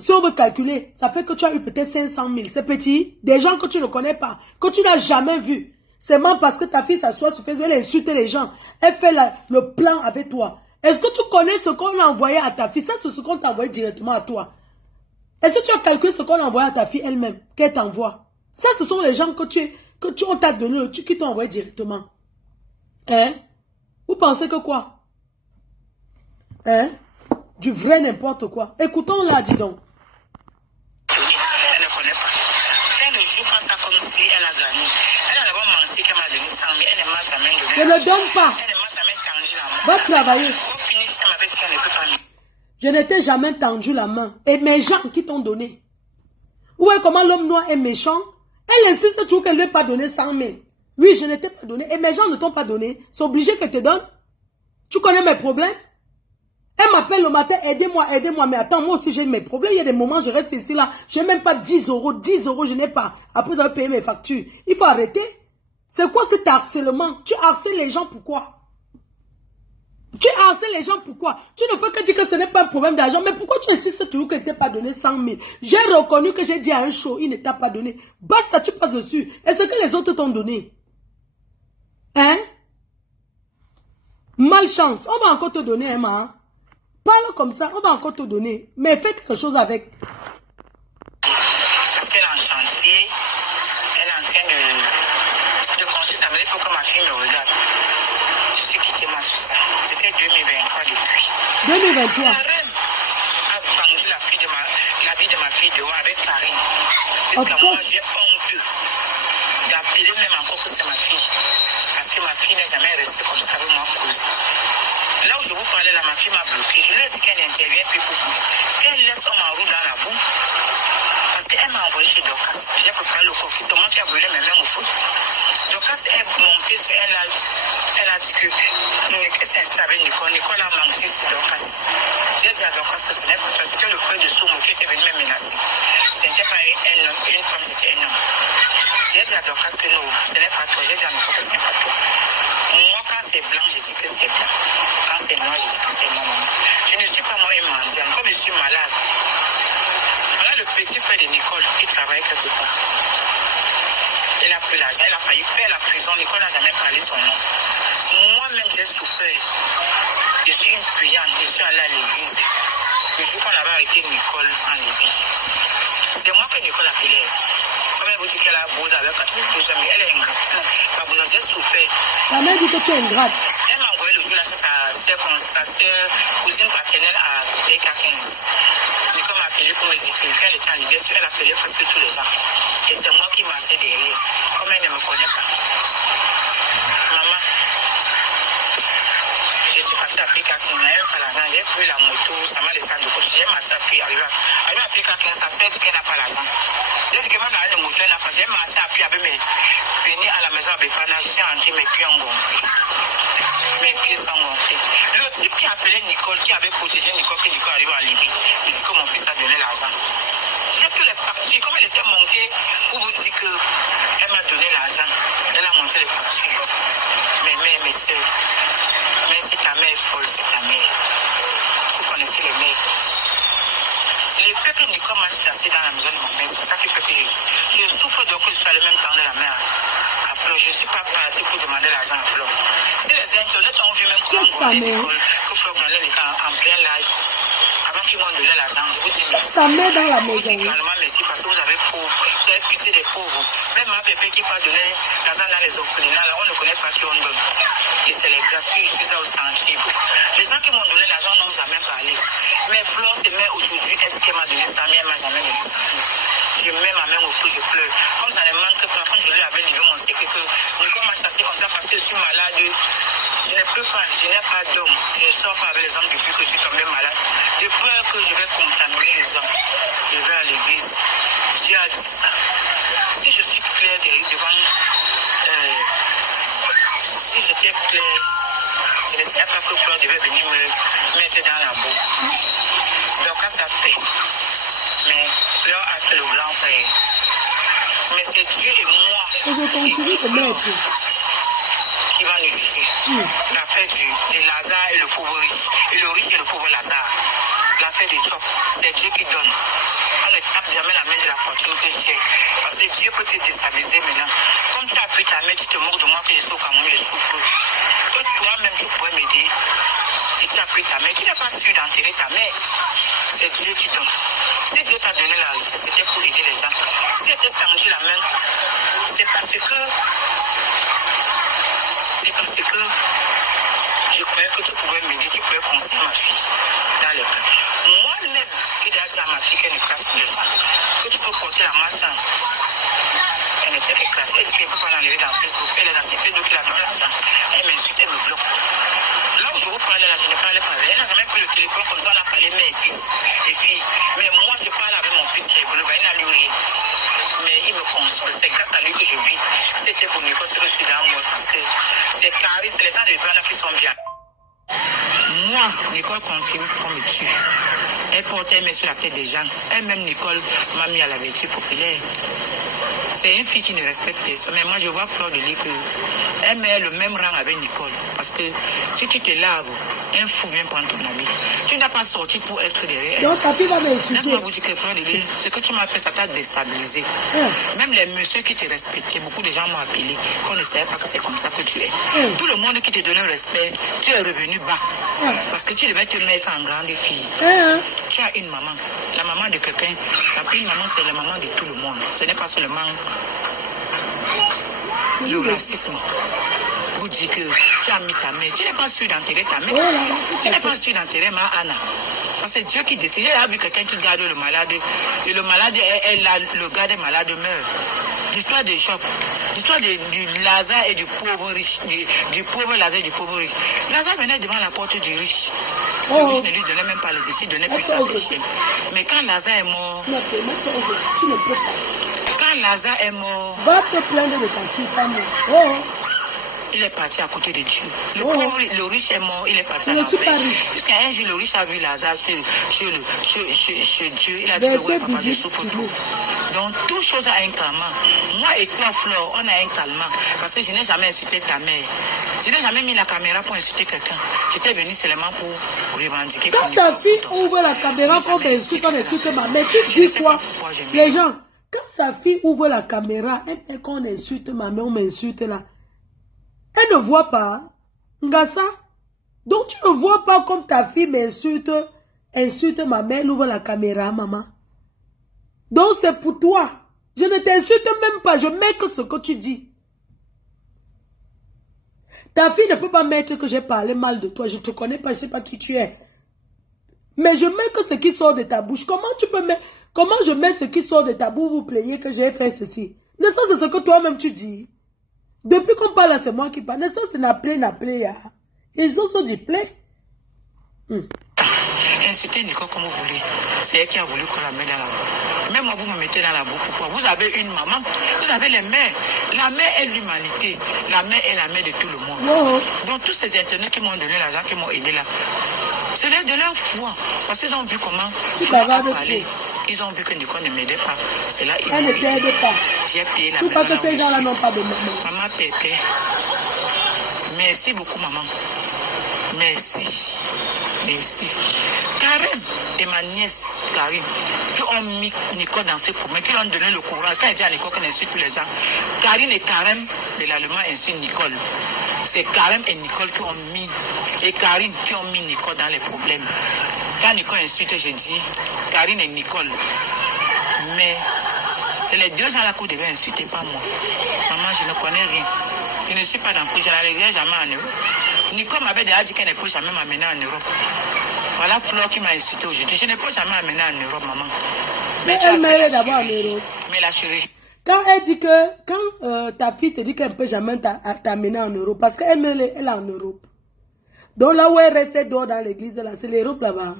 Si on veut calculer, ça fait que tu as eu peut-être 500 000. C'est petit. Des gens que tu ne connais pas, que tu n'as jamais vus. C'est même parce que ta fille s'assoit sur Facebook, elle insulte les gens. Elle fait le plan avec toi. Est-ce que tu connais ce qu'on a envoyé à ta fille? Ça, c'est ce qu'on t'a envoyé directement à toi. Est-ce que tu as calculé ce qu'on a envoyé à ta fille elle-même, qu'elle t'envoie? Ça, ce sont les gens on t'a donné, qui t'ont envoyé directement. Hein? Vous pensez que quoi? Hein? Du vrai n'importe quoi. Écoutons-la, dis donc. Elle ne connaît pas. Elle ne joue pas ça comme si elle a gagné. Elle a d'abord menti qu'elle m'a donné 100 000. Elle ne m'a jamais donné. Je ne donne pas. Elle ne m'a jamais tendu la main. Va travailler. Au fini, elle m'avait dit qu'elle ne peut pas. Je ne t'ai jamais tendu la main. Et mes gens qui t'ont donné. Où est comment l'homme noir est méchant? Elle insiste toujours qu'elle ne lui ait pas donné 100 000. Oui, je ne t'ai pas donné. Et mes gens ne t'ont pas donné. C'est obligé qu'elle te donne. Tu connais mes problèmes? Elle m'appelle le matin, aidez-moi, aidez-moi. Mais attends, moi aussi j'ai mes problèmes. Il y a des moments, je reste ici là. Je n'ai même pas 10 euros. 10 euros, je n'ai pas. Après, vous avez payé mes factures. Il faut arrêter. C'est quoi cet harcèlement? Tu harcèles les gens pourquoi? Tu harcèles les gens pourquoi? Tu ne fais que dire que ce n'est pas un problème d'argent. Mais pourquoi tu insistes toujours qu'il ne t'a pas donné 100 000? J'ai reconnu que j'ai dit à un show, il ne t'a pas donné. Basta, tu passes dessus. Est-ce que les autres t'ont donné? Hein? Malchance. On va encore te donner, Emma. Hein? Parle comme ça, on va encore te donner. Mais fais quelque chose avec. Parce qu'elle est en chantier. Elle est en train de construire sa maison. Il faut que ma fille me regarde. Je suis quitté ma sur ça. C'était 2023 depuis. 2023. La reine a vendu la vie de ma fille dehors avec farine. Jusqu'à moi, j'ai honte d'appeler même encore que c'est ma fille. Parce que ma fille n'est jamais restée comme ça avec moi cause. Là où je vous parlais, là, ma fille m'a bloqué. Je lui ai dit qu'elle intervient plus beaucoup. Qu'elle laisse comme en roue dans la boue. Parce qu'elle m'a envoyé chez Dorcas. J'ai préparé le coffre. C'est moi qui a brûlé mes mains au foot. Dorcas est montée sur elle. Elle a dit que c'est inscrit avec Nicole. Nicole a menti sur Dorcas. J'ai dit à Dorcas que ce n'est pas ça. C'était le frère de Soumo qui était venu me menacer. Ce n'était pas un homme, une femme, c'était un homme. J'ai dit à Dorcas que non, ce n'est pas toi. J'ai dit à Nicole que ce n'est pas toi. Moi, quand c'est blanc, je dis que c'est blanc. Quand c'est noir, je dis que c'est noir. Je ne suis pas moi une mendiante. Comme je suis malade. Voilà le petit frère de Nicole qui travaille quelque part. Elle a pris l'argent, elle a failli faire la prison. Nicole n'a jamais parlé son nom. Moi-même, j'ai souffert. Je suis une puyante. Je suis allée à l'église. Le jour qu'on avait arrêté Nicole en Libye. C'est moi que Nicole appelait. Comme elle vous dit qu'elle a beau avec 92 ans, mais elle est ingrate. J'ai souffert. La mère dit que tu es ingrate. Elle m'a envoyé le jour là, sa soeur, cousine paternelle à BK15. Nicole m'a appelé pour me dire qu'elle était en Libye. Elle appelait presque tous les ans. Et c'est moi qui marchais derrière. Comme elle ne me connaît pas. Maman, je suis partie à BK15. J'ai pris la moto, ça m'a laissé de côté. J'ai marché à BK15. Elle m'a appelé BK15, sa soeur dit qu'elle n'a pas l'argent. J'ai dit que même la moto, j'ai marché à pied avec mes venus à la maison avec Fana, j'ai rentré mes pieds en gonflé. Mes pieds sont gonflés. Le type qui appelait Nicole, qui avait protégé Nicole, que Nicole arrive à Libye, il dit que mon fils a donné l'argent. J'ai pu les factures, comme elle était montée, pour vous dire qu'elle m'a donné l'argent. Elle a monté les factures. Mes mères, mes soeurs, mais c'est ta mère folle, c'est ta mère. Vous connaissez les mères. Le fait que Nicole m'a chassé dans la maison de ma mère, c'est ça qui fait que je souffre donc que je suis allé même temps de la mer. À Fleur, je ne suis pas parti pour demander l'argent à Fleur. Si les internautes ont vu même comment Nicole, que Fleur gagnait les gens en plein live, avant qu'ils m'ont donné l'argent, je vous dis merci. Ta mère dans la Je vous dis maison. également merci parce que vous avez pauvre, vous avez pissé des pauvres. Même ma bébé qui va donner l'argent dans les orphelinats, là, on ne connaît pas qui on donne. Et c'est les gratuits, je suis là au centre. Les gens qui m'ont donné l'argent n'ont jamais parlé. Mais Fleur, c'est mais aujourd'hui, est-ce qu'elle m'a donné 100 000, elle m'a jamais donné 100 000. Je mets ma main au feu, je pleure. Comme ça ne manque pas, quand je lui avais livré mon secret, que Nicole m'a chassé comme ça parce que je suis malade. Je ne peux pas, je n'ai pas d'homme. Je ne sors pas avec les hommes depuis que je suis tombé malade. De peur que je vais contaminer les hommes. Je vais à l'église. Dieu a dit ça. Si je suis clair devant, si j'étais clair, je ne savais pas que Fleur devait venir me mettre dans la boue. Donc, quand ça fait, mais Fleur a fait le grand frère. Mais c'est Dieu et moi Et je continue de mettre. qui va nous juger. L'affaire de Lazare et le pauvre riche. Et le riche et le pauvre Lazare. L'affaire de Job, c'est Dieu qui donne. On ne tape jamais la main de la fortune que j'ai. Parce que Dieu peut te déstabiliser maintenant. Comme tu as pris ta main, tu te moques de moi que je suis au Cameroun, je souffre. Que toi-même, tu pourrais m'aider. Et tu as pris ta main. Tu n'as pas su d'enterrer ta mère. C'est Dieu qui donne. Si Dieu t'a donné la richesse, c'était pour aider les gens. Si elle t'a tendu la main, c'est parce que je croyais que tu pouvais m'aider, tu pouvais conseiller ma fille dans les cas. Moi-même, il a dit à ma fille qu'elle ne crasse plus le sang, que tu peux porter la masse. Elle n'était pas classée, elle ne peut pas l'enlever dans Facebook, elle est dans ses Facebook, elle a dans l'argent. Elle m'insulte, elle me bloque. Là où je vous parlais, là, je ne parlais pas avec elle. Elle n'a jamais pris le téléphone comme ça, on a parlé mère et fils. Et puis, mais moi, je parle avec mon fils qui est bleu, il n'a lui rien. Mais il me console, c'est grâce à lui que je vis. C'était pour Nicole, c'est que je suis dans moi. Parce que c'est carré, c'est les gens de Ghana qui sont bien. Moi, Nicole continue qu'on me tue. Elle portait elle met sur la tête des gens. Elle-même, Nicole, m'a mis à la vertu populaire. C'est une fille qui ne respecte personne. Mais moi, je vois Fleur de Lys que elle met le même rang avec Nicole. Parce que si tu te laves, un fou vient prendre ton ami. Tu n'as pas sorti pour être derrière elle. Donc ta fille va m'insulter. Laisse-moi vous dire que Fleur de Lys, ce que tu m'as fait, ça t'a déstabilisé. Même les messieurs qui te respectaient, beaucoup de gens m'ont appelé, qu'on ne savait pas que c'est comme ça que tu es. Tout le monde qui te donnait le respect, tu es revenu bas. Parce que tu devais te mettre en grande fille. Tu as une maman, la maman de quelqu'un. Une maman, c'est la maman de tout le monde. Ce n'est pas seulement le racisme. Vous dites que tu as mis ta mère. Tu n'es pas sûr d'enterrer ta mère. Tu n'es pas sûr d'enterrer ma Anna. Parce que c'est Dieu qui décide. J'ai vu quelqu'un qui garde le malade. Et le malade, le gars des malades meurt. L'histoire de Job. L'histoire du Lazare et du pauvre riche. Du pauvre Lazare et du pauvre riche. Lazare venait devant la porte du riche. Le riche ne lui donnait même pas le décès, il donnait plus à ses chiens. Mais quand Lazare est mort. Tu ne peux pas. Quand Lazare est mort. Va te plaindre de ta fille, pas moi. Il est parti à côté de Dieu. Le riche est mort, il est parti à l'enfer. Jusqu'à un jour, le riche a vu Lazare chez Dieu. Il a dit que oui, papa, je souffre trop. Donc, toute chose a un calmant. Moi et toi, Fleur, on a un calmant. Parce que je n'ai jamais insulté ta mère. Je n'ai jamais mis la caméra pour insulter quelqu'un. J'étais venu seulement pour revendiquer. Quand ta fille ouvre la caméra pour t'insulter, on insulte ma mère, tu dis quoi? Les gens, quand sa fille ouvre la caméra, et qu'on insulte ma mère, on m'insulte là. Elle ne voit pas. Ngassa. Donc tu ne vois pas comme ta fille m'insulte, insulte ma mère, elle ouvre la caméra, maman. Donc c'est pour toi. Je ne t'insulte même pas, je mets que ce que tu dis. Ta fille ne peut pas mettre que j'ai parlé mal de toi, je ne te connais pas, je ne sais pas qui tu es. Mais je mets que ce qui sort de ta bouche. Comment tu peux mettre, comment je mets ce qui sort de ta bouche, vous plaignez que j'ai fait ceci? N'est-ce pas c'est ce que toi-même tu dis? Depuis qu'on parle là, c'est moi qui parle. N'est-ce pas c'est n'appelé, ya. Ils ont dit play. Elle insultez Nicole comme vous voulez. C'est elle qui a voulu qu'on la mette dans la boue. Même moi, vous me mettez dans la boue. Pourquoi? Vous avez une maman, vous avez les mères. La mère est l'humanité. La mère est la mère de tout le monde. Donc, tous ces internautes qui m'ont donné l'argent, qui m'ont aidé là, c'est de leur foi. Parce qu'ils ont vu comment je parlais. Ils ont vu que Nicole ne m'aidait pas. C'est là ils elle ne t'aide pas. J'ai payé la maison. Pas que ces gens-là n'ont pas de maman. Maman Pépé. Merci beaucoup, maman. Merci. Merci. Karim et ma nièce Karim, qui ont mis Nicole dans ce problème, qui lui ont donné le courage. Quand elle dit à Nicole qu'elle insulte tous les gens, Karim et Karim de l'Allemand insultent Nicole. C'est Karim et Nicole qui ont mis, et Karim qui ont mis Nicole dans les problèmes. Quand Nicole insulte, je dis Karim et Nicole. Mais c'est les deux gens là qu'on devait insulter, pas moi. Maman, je ne connais rien. Je ne suis pas dans le projet, je n'arriverai jamais en Europe. Nicole m'avait déjà dit qu'elle ne peut jamais m'amener en Europe. Voilà Flore qui m'a insulté aujourd'hui. Je ne peux jamais m'amener en Europe, maman. Mais elle m'aide d'abord en Europe. Mais la chirurgie. Quand elle dit que, quand ta fille te dit qu'elle ne peut jamais t'amener en Europe, parce qu'elle est en Europe. Donc là où elle restait dehors dans l'église, là, c'est l'Europe là-bas.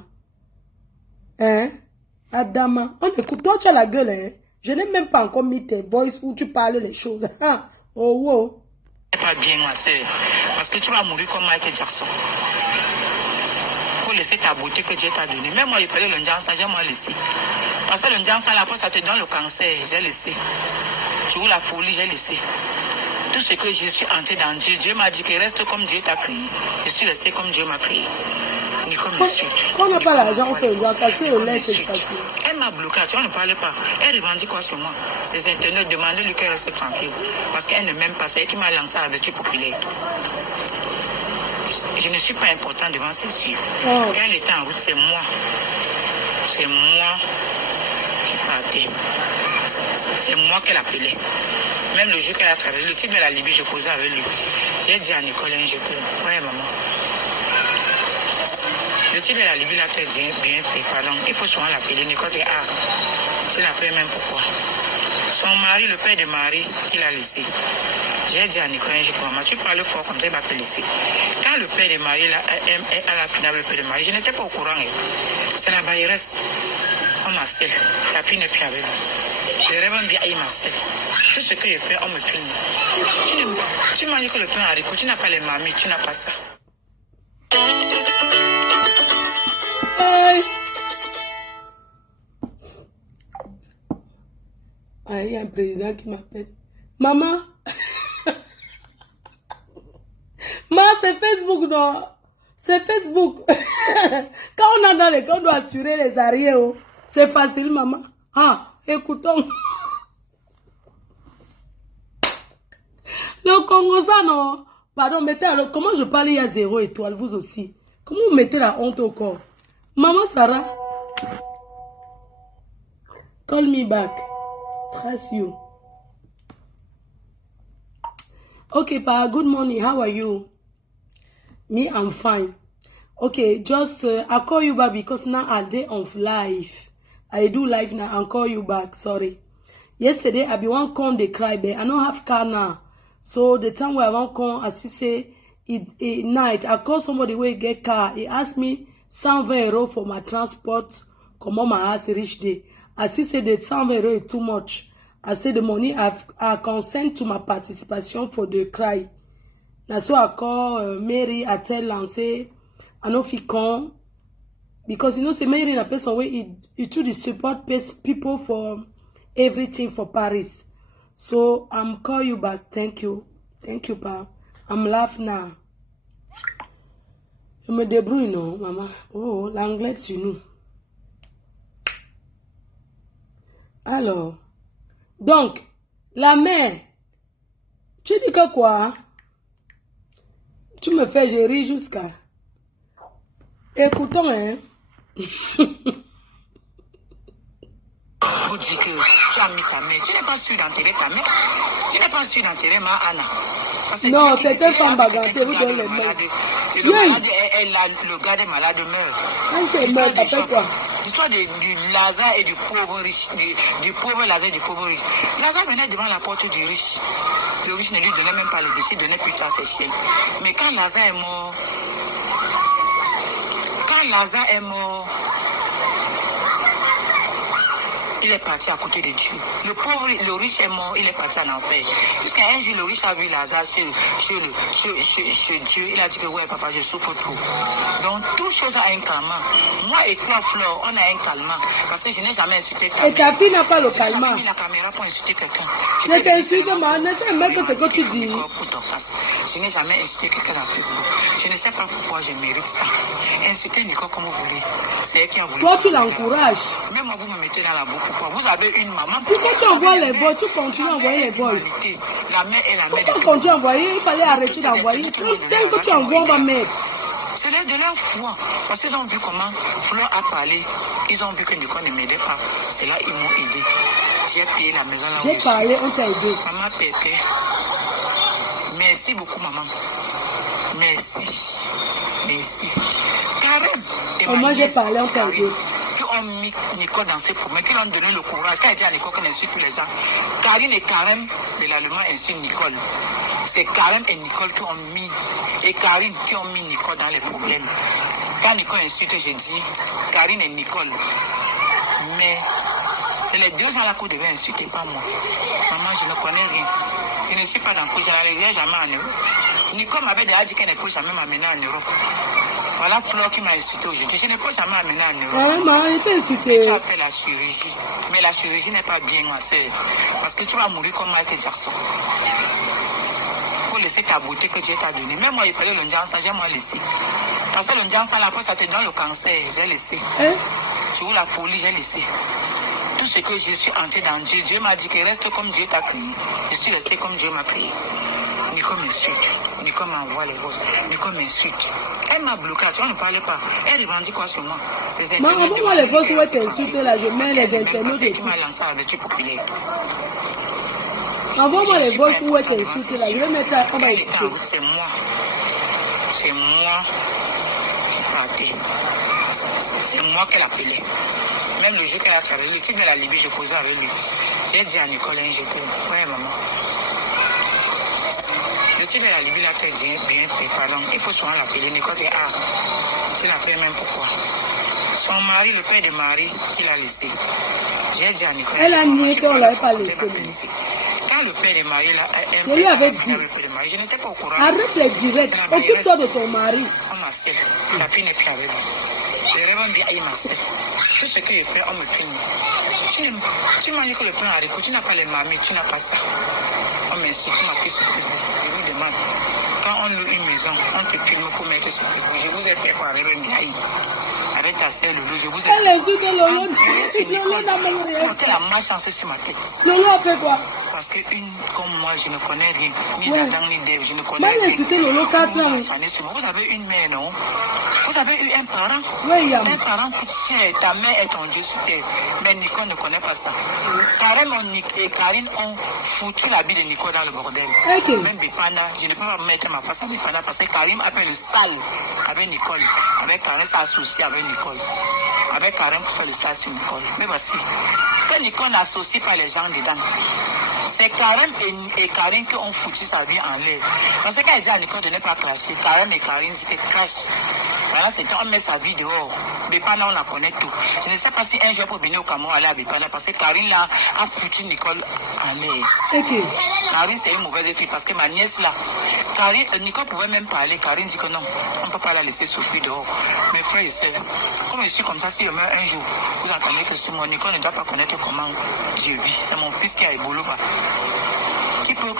Hein? Adama, on écoute, toi tu as la gueule, hein? Je n'ai même pas encore mis tes voices où tu parles les choses. Ah, oh, wow. Pas bien, ma soeur. Parce que tu vas mourir comme Michael Jackson. Pour laisser ta beauté que Dieu t'a donnée. Même moi, il fallait le Njansa, j'ai moi laissé. Parce que le Njansa, là, ça te donne le cancer, j'ai laissé. Tu veux la folie, j'ai laissé. Tout ce que je suis entré dans Dieu, Dieu m'a dit que reste comme Dieu t'a créé. Je suis resté comme Dieu m'a créé. Quand on n'a pas l'argent, on fait ça, c'est au lait, c'est facile. Elle m'a bloqué, tu vois, ne parle pas. Elle revendique quoi sur moi? Les internautes demandent-lui qu'elle reste tranquille. Parce qu'elle ne m'aime pas, c'est elle qui m'a lancé à la vertu populaire. Je ne suis pas important devant ses yeux. Quand elle était en route, c'est moi. C'est moi qui partais. C'est moi qu'elle appelait. Même le jour qu'elle a travaillé, le type de la Libye, je causais avec lui. J'ai dit à Nicole, je peux. Ouais, maman. Le type de la Libye l'a fait bien fait, pardon. Il faut souvent l'appeler. Nicole dit, ah, tu l'appelles même pourquoi? Son mari, le père de Marie, il l'a laissé. J'ai dit à Nicole, maman, tu parles fort comme ça, il va te laisser. Quand le père de Marie, à la finale, le père de Marie, je n'étais pas au courant. C'est la bailleresse. On m'harcèle. Ta fille n'est plus avec moi. Les rêves bien, ils m'harcèlent. Tout ce que je fais, on me punit. Tu manges que le pain haricot, tu n'as pas les mamies, tu n'as pas ça. Ah, il y a un président qui m'appelle. Maman. Maman, c'est Facebook, non? C'est Facebook. Quand on est dans les cas, on doit assurer les arrières. C'est facile, maman. Ah, écoutons. Le Congo, ça, non? Pardon, mettez alors, comment je parle, il y a 0 étoile, vous aussi. Comment vous mettez la honte au corps? Maman Sarah. Call me back. Trust you. Okay, Pa, good morning. How are you? Me, I'm fine. Okay, just I'll call you back because now I'm day of live. I do live now. I'll call you back. Sorry. Yesterday, I be one come they cry, but I don't have car now. So the time where I want come, as you say, it night, I call somebody where get car. He asked me 120 euro for my transport. Come on, my house reach day. As he said, the 120 euro is too much. I said the money I consent to my participation for the cry. Now so I call Mary. I tell her and say I know if he come because you know say Mary in a person where he truly support people for everything for Paris. So I'm call you back. Thank you, Pa. I'm laughing now. Je me débrouille non, maman. Oh, l'anglais tu nous. Alors, donc, la mère, tu dis que quoi? Tu me fais gérer jusqu'à... Écoutons, hein. Pour dire que tu as mis ta mère, tu n'es pas sûr d'enterrer ta mère. Tu n'es pas sûr d'enterrer ma Anna. Non, c'est que femme bagantée, vous donnez les mains. Le malade, le gars des malades meurt. Quand c'est mort, ça fait quoi? L'histoire du Lazare et du pauvre riche, du pauvre Lazare et du pauvre riche. Lazare venait devant la porte du riche. Le riche ne lui donnait même pas les décès, donnait plutôt à ses chiens. Mais quand Lazare est mort, Lazare est mort, il est parti à côté de Dieu. Le pauvre, le riche est mort, il est parti en enfer. Jusqu'à un jour, le riche a vu Lazare chez Dieu. Il a dit que ouais, papa, je souffre trop. Donc, toute chose a un calmant. Moi et toi, Flore, on a un calmant. Parce que je n'ai jamais insulté ta Et ta fille n'a pas le calmant. J'ai mis la caméra pour insulter quelqu'un. Je t'insulte, mais ne sais même que ce que tu dis. Je n'ai jamais insulté quelqu'un dans Facebook. Je ne sais pas pourquoi je mérite ça. Insulter Nicole comme vous voulez. C'est elle qui a voulu. Toi, tu l'encourages. Même moi, vous me mettez dans la boucle. Vous avez une maman. Pourquoi tu envoies les voix? Tu continues à envoyer les voix. La mère est la mère. Pourquoi tu continues à envoyer? Il fallait arrêter d'envoyer. Tant que tu envoies, on va mettre. C'est de leur foi. Parce qu'ils ont vu comment Fleur a parlé. Ils ont vu que Nicole ne m'aidait pas. C'est là qu'ils m'ont aidé. J'ai payé la maison là. J'ai parlé, on t'a aidé. Maman Pépé. Merci beaucoup, maman. Merci. Merci. Karen. Moi, j'ai parlé, on t'a aidé. Qui ont mis Nicole dans ses problèmes, qui lui ont donné le courage. Quand elle dit à Nicole qu'on insulte tous les gens, Karine et Karen de l'Allemand insultent Nicole. C'est Karen et Nicole qui ont mis, et Karine qui ont mis Nicole dans les problèmes. Quand Nicole insulte, je dis Karine et Nicole. Mais c'est les deux gens là qu'on devait insulter, pas moi. Maman, je ne connais rien. Je ne suis pas dans le je n'arriverai jamais en Europe. Nicole m'avait déjà dit qu'elle ne peut jamais m'amener en Europe. Voilà Flore qui m'a insulté aujourd'hui. Je ne peux jamais amener en Europe. Maman, je t'ai insulté. Tu as fait la chirurgie. Mais la chirurgie n'est pas bien, ma soeur. Parce que tu vas mourir comme Michael Jackson. Il faut laisser ta beauté que Dieu t'a donnée. Même moi, il fallait le Njansa, j'ai moi laissé. Parce que le Njansa, après, ça te donne le cancer. J'ai laissé. Sur la folie, j'ai laissé. Tout ce que je suis entré dans Dieu, Dieu m'a dit que reste comme Dieu t'a créé. Je suis resté comme Dieu m'a créé. Nicole m'insulte. Nicole m'envoie les roses. Nicole m'insulte. Elle m'a bloqué. Tu vois, ne parlais pas. Elle revendique quoi sur moi? Maman, moi, les roses où elle t'insulte là, je mets les internautes et tout. Tu m'as lancé à la vertu populaire. Envoie-moi les roses où elle t'insulte là, je vais mettre à comment elle écoute. C'est moi. C'est moi qui partais. C'est moi qu'elle appelait. Même le jour qu'elle a travaillé, le type de la Libye, je faisais avec lui. J'ai dit à Nicole, j'étais. Ouais, maman. Le type de la Libye l'a très bien préparé. Il faut souvent l'appeler. Nicole dit, ah, c'est la première même pourquoi. Son mari, le père de Marie, il a laissé. J'ai dit à Nicole. Elle a nié qu'on ne l'avait pas laissé. Quand le père de Marie l'a. Je lui avais dit. Je n'étais pas au courant. Arrête les directs. Occupe-toi de ton mari. On m'a ciel. La fille n'est plus avec moi. Les rêves ont dit, aïe, ma ciel. Tout ce que je fais, on me filme. Tu m'as dit que le pain haricot, tu n'as pas les mamies, tu n'as pas ça. On m'insulte, ma fille sur Facebook. Je vous demande. Quand on loue une maison, on te filme pour mettre sur Facebook. Je vous ai fait quoi, rêve avec ta soeur Lolo, je vous ai fait. Elle insulte Lolo. Lolo n'a même rien. La malchance sur ma tête. Lolo a fait quoi? Parce qu'une comme moi, je ne connais rien. Ni d'Adam, ni d'Ève, je ne connais rien. Mais insulté Lolo 4 ans. Vous avez une mère, non? Vous avez eu un parent? Oui, un parent coûte cher. Ta mère est ton Dieu sur terre. Mais Nicole ne connaît pas ça. Karen et Karine ont foutu la vie de Nicole dans le bordel. Okay. Même Bipanda, je ne peux pas mettre ma face à Bipanda parce que Karine a fait le sale avec Nicole. Avec Karen, s'est associé avec Nicole. Avec Karen pour faire le sale sur Nicole. Mais voici, que Nicole n'associe pas les gens dedans. C'est Karen et Karine qui ont foutu sa vie en l'air. Parce que quand elle dit à Nicole de ne pas cracher, Karen et Karine disent que crache. Voilà, c'est on met sa vie dehors. Bipana, on la connaît tout. Je ne sais pas si un jour pour venir au Cameroun aller à Bipana parce que Karine là a foutu Nicole en l'air. Okay. Karine, c'est une mauvaise fille parce que ma nièce là, Nicole pouvait même parler. Karine dit que non, on ne peut pas la laisser souffrir dehors. Mes frères et sœurs, comme je suis comme ça, si je meurs un jour, vous entendez que c'est moi, Nicole ne doit pas connaître comment je vis. C'est mon fils qui a évolué.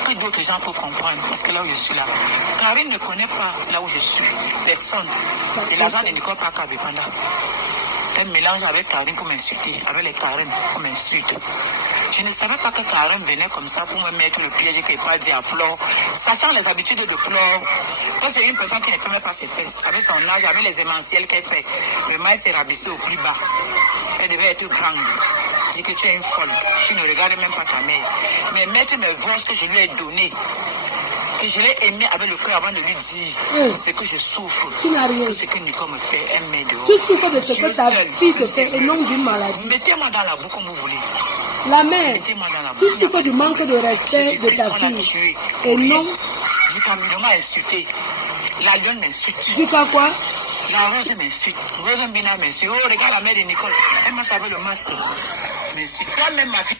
Que d'autres gens peuvent comprendre parce que là où je suis là, Karine ne connaît pas là où je suis, personne. Et l'agent de Nicole pas qu'à Bipanda. Elle mélange avec Karine pour m'insulter, avec les Karine pour m'insulter. Je ne savais pas que Karen venait comme ça pour me mettre le piège qu'elle pas dit à Flore, sachant les habitudes de Flore. Quand c'est une personne qui ne fait même pas ses fesses, avec son âge, avec les émentiels qu'elle fait, le maïs s'est rabaissé au plus bas. Elle devait être grande. Je dis que tu es une folle, tu ne regardes même pas ta mère. Mais mettre mes voix que je lui ai données, que je l'ai aimé avec le cœur avant de lui dire ce que je souffre. Tu n'as rien. Ce que Nicole me fait, elle m'aide. Tu souffres de ce que ta fille te fait et non d'une maladie. Mettez-moi dans la boue comme vous voulez. La mère, tu souffres du manque de respect de ta fille et non. Du Cameroun m'a insulté. La lionne m'insulte. Du quoi? La Rose m'insulte. Rose Bina m'insulte. Oh, regarde la mère de Nicole. Elle m'a servi le masque. M'insulte. Toi-même, ma fille.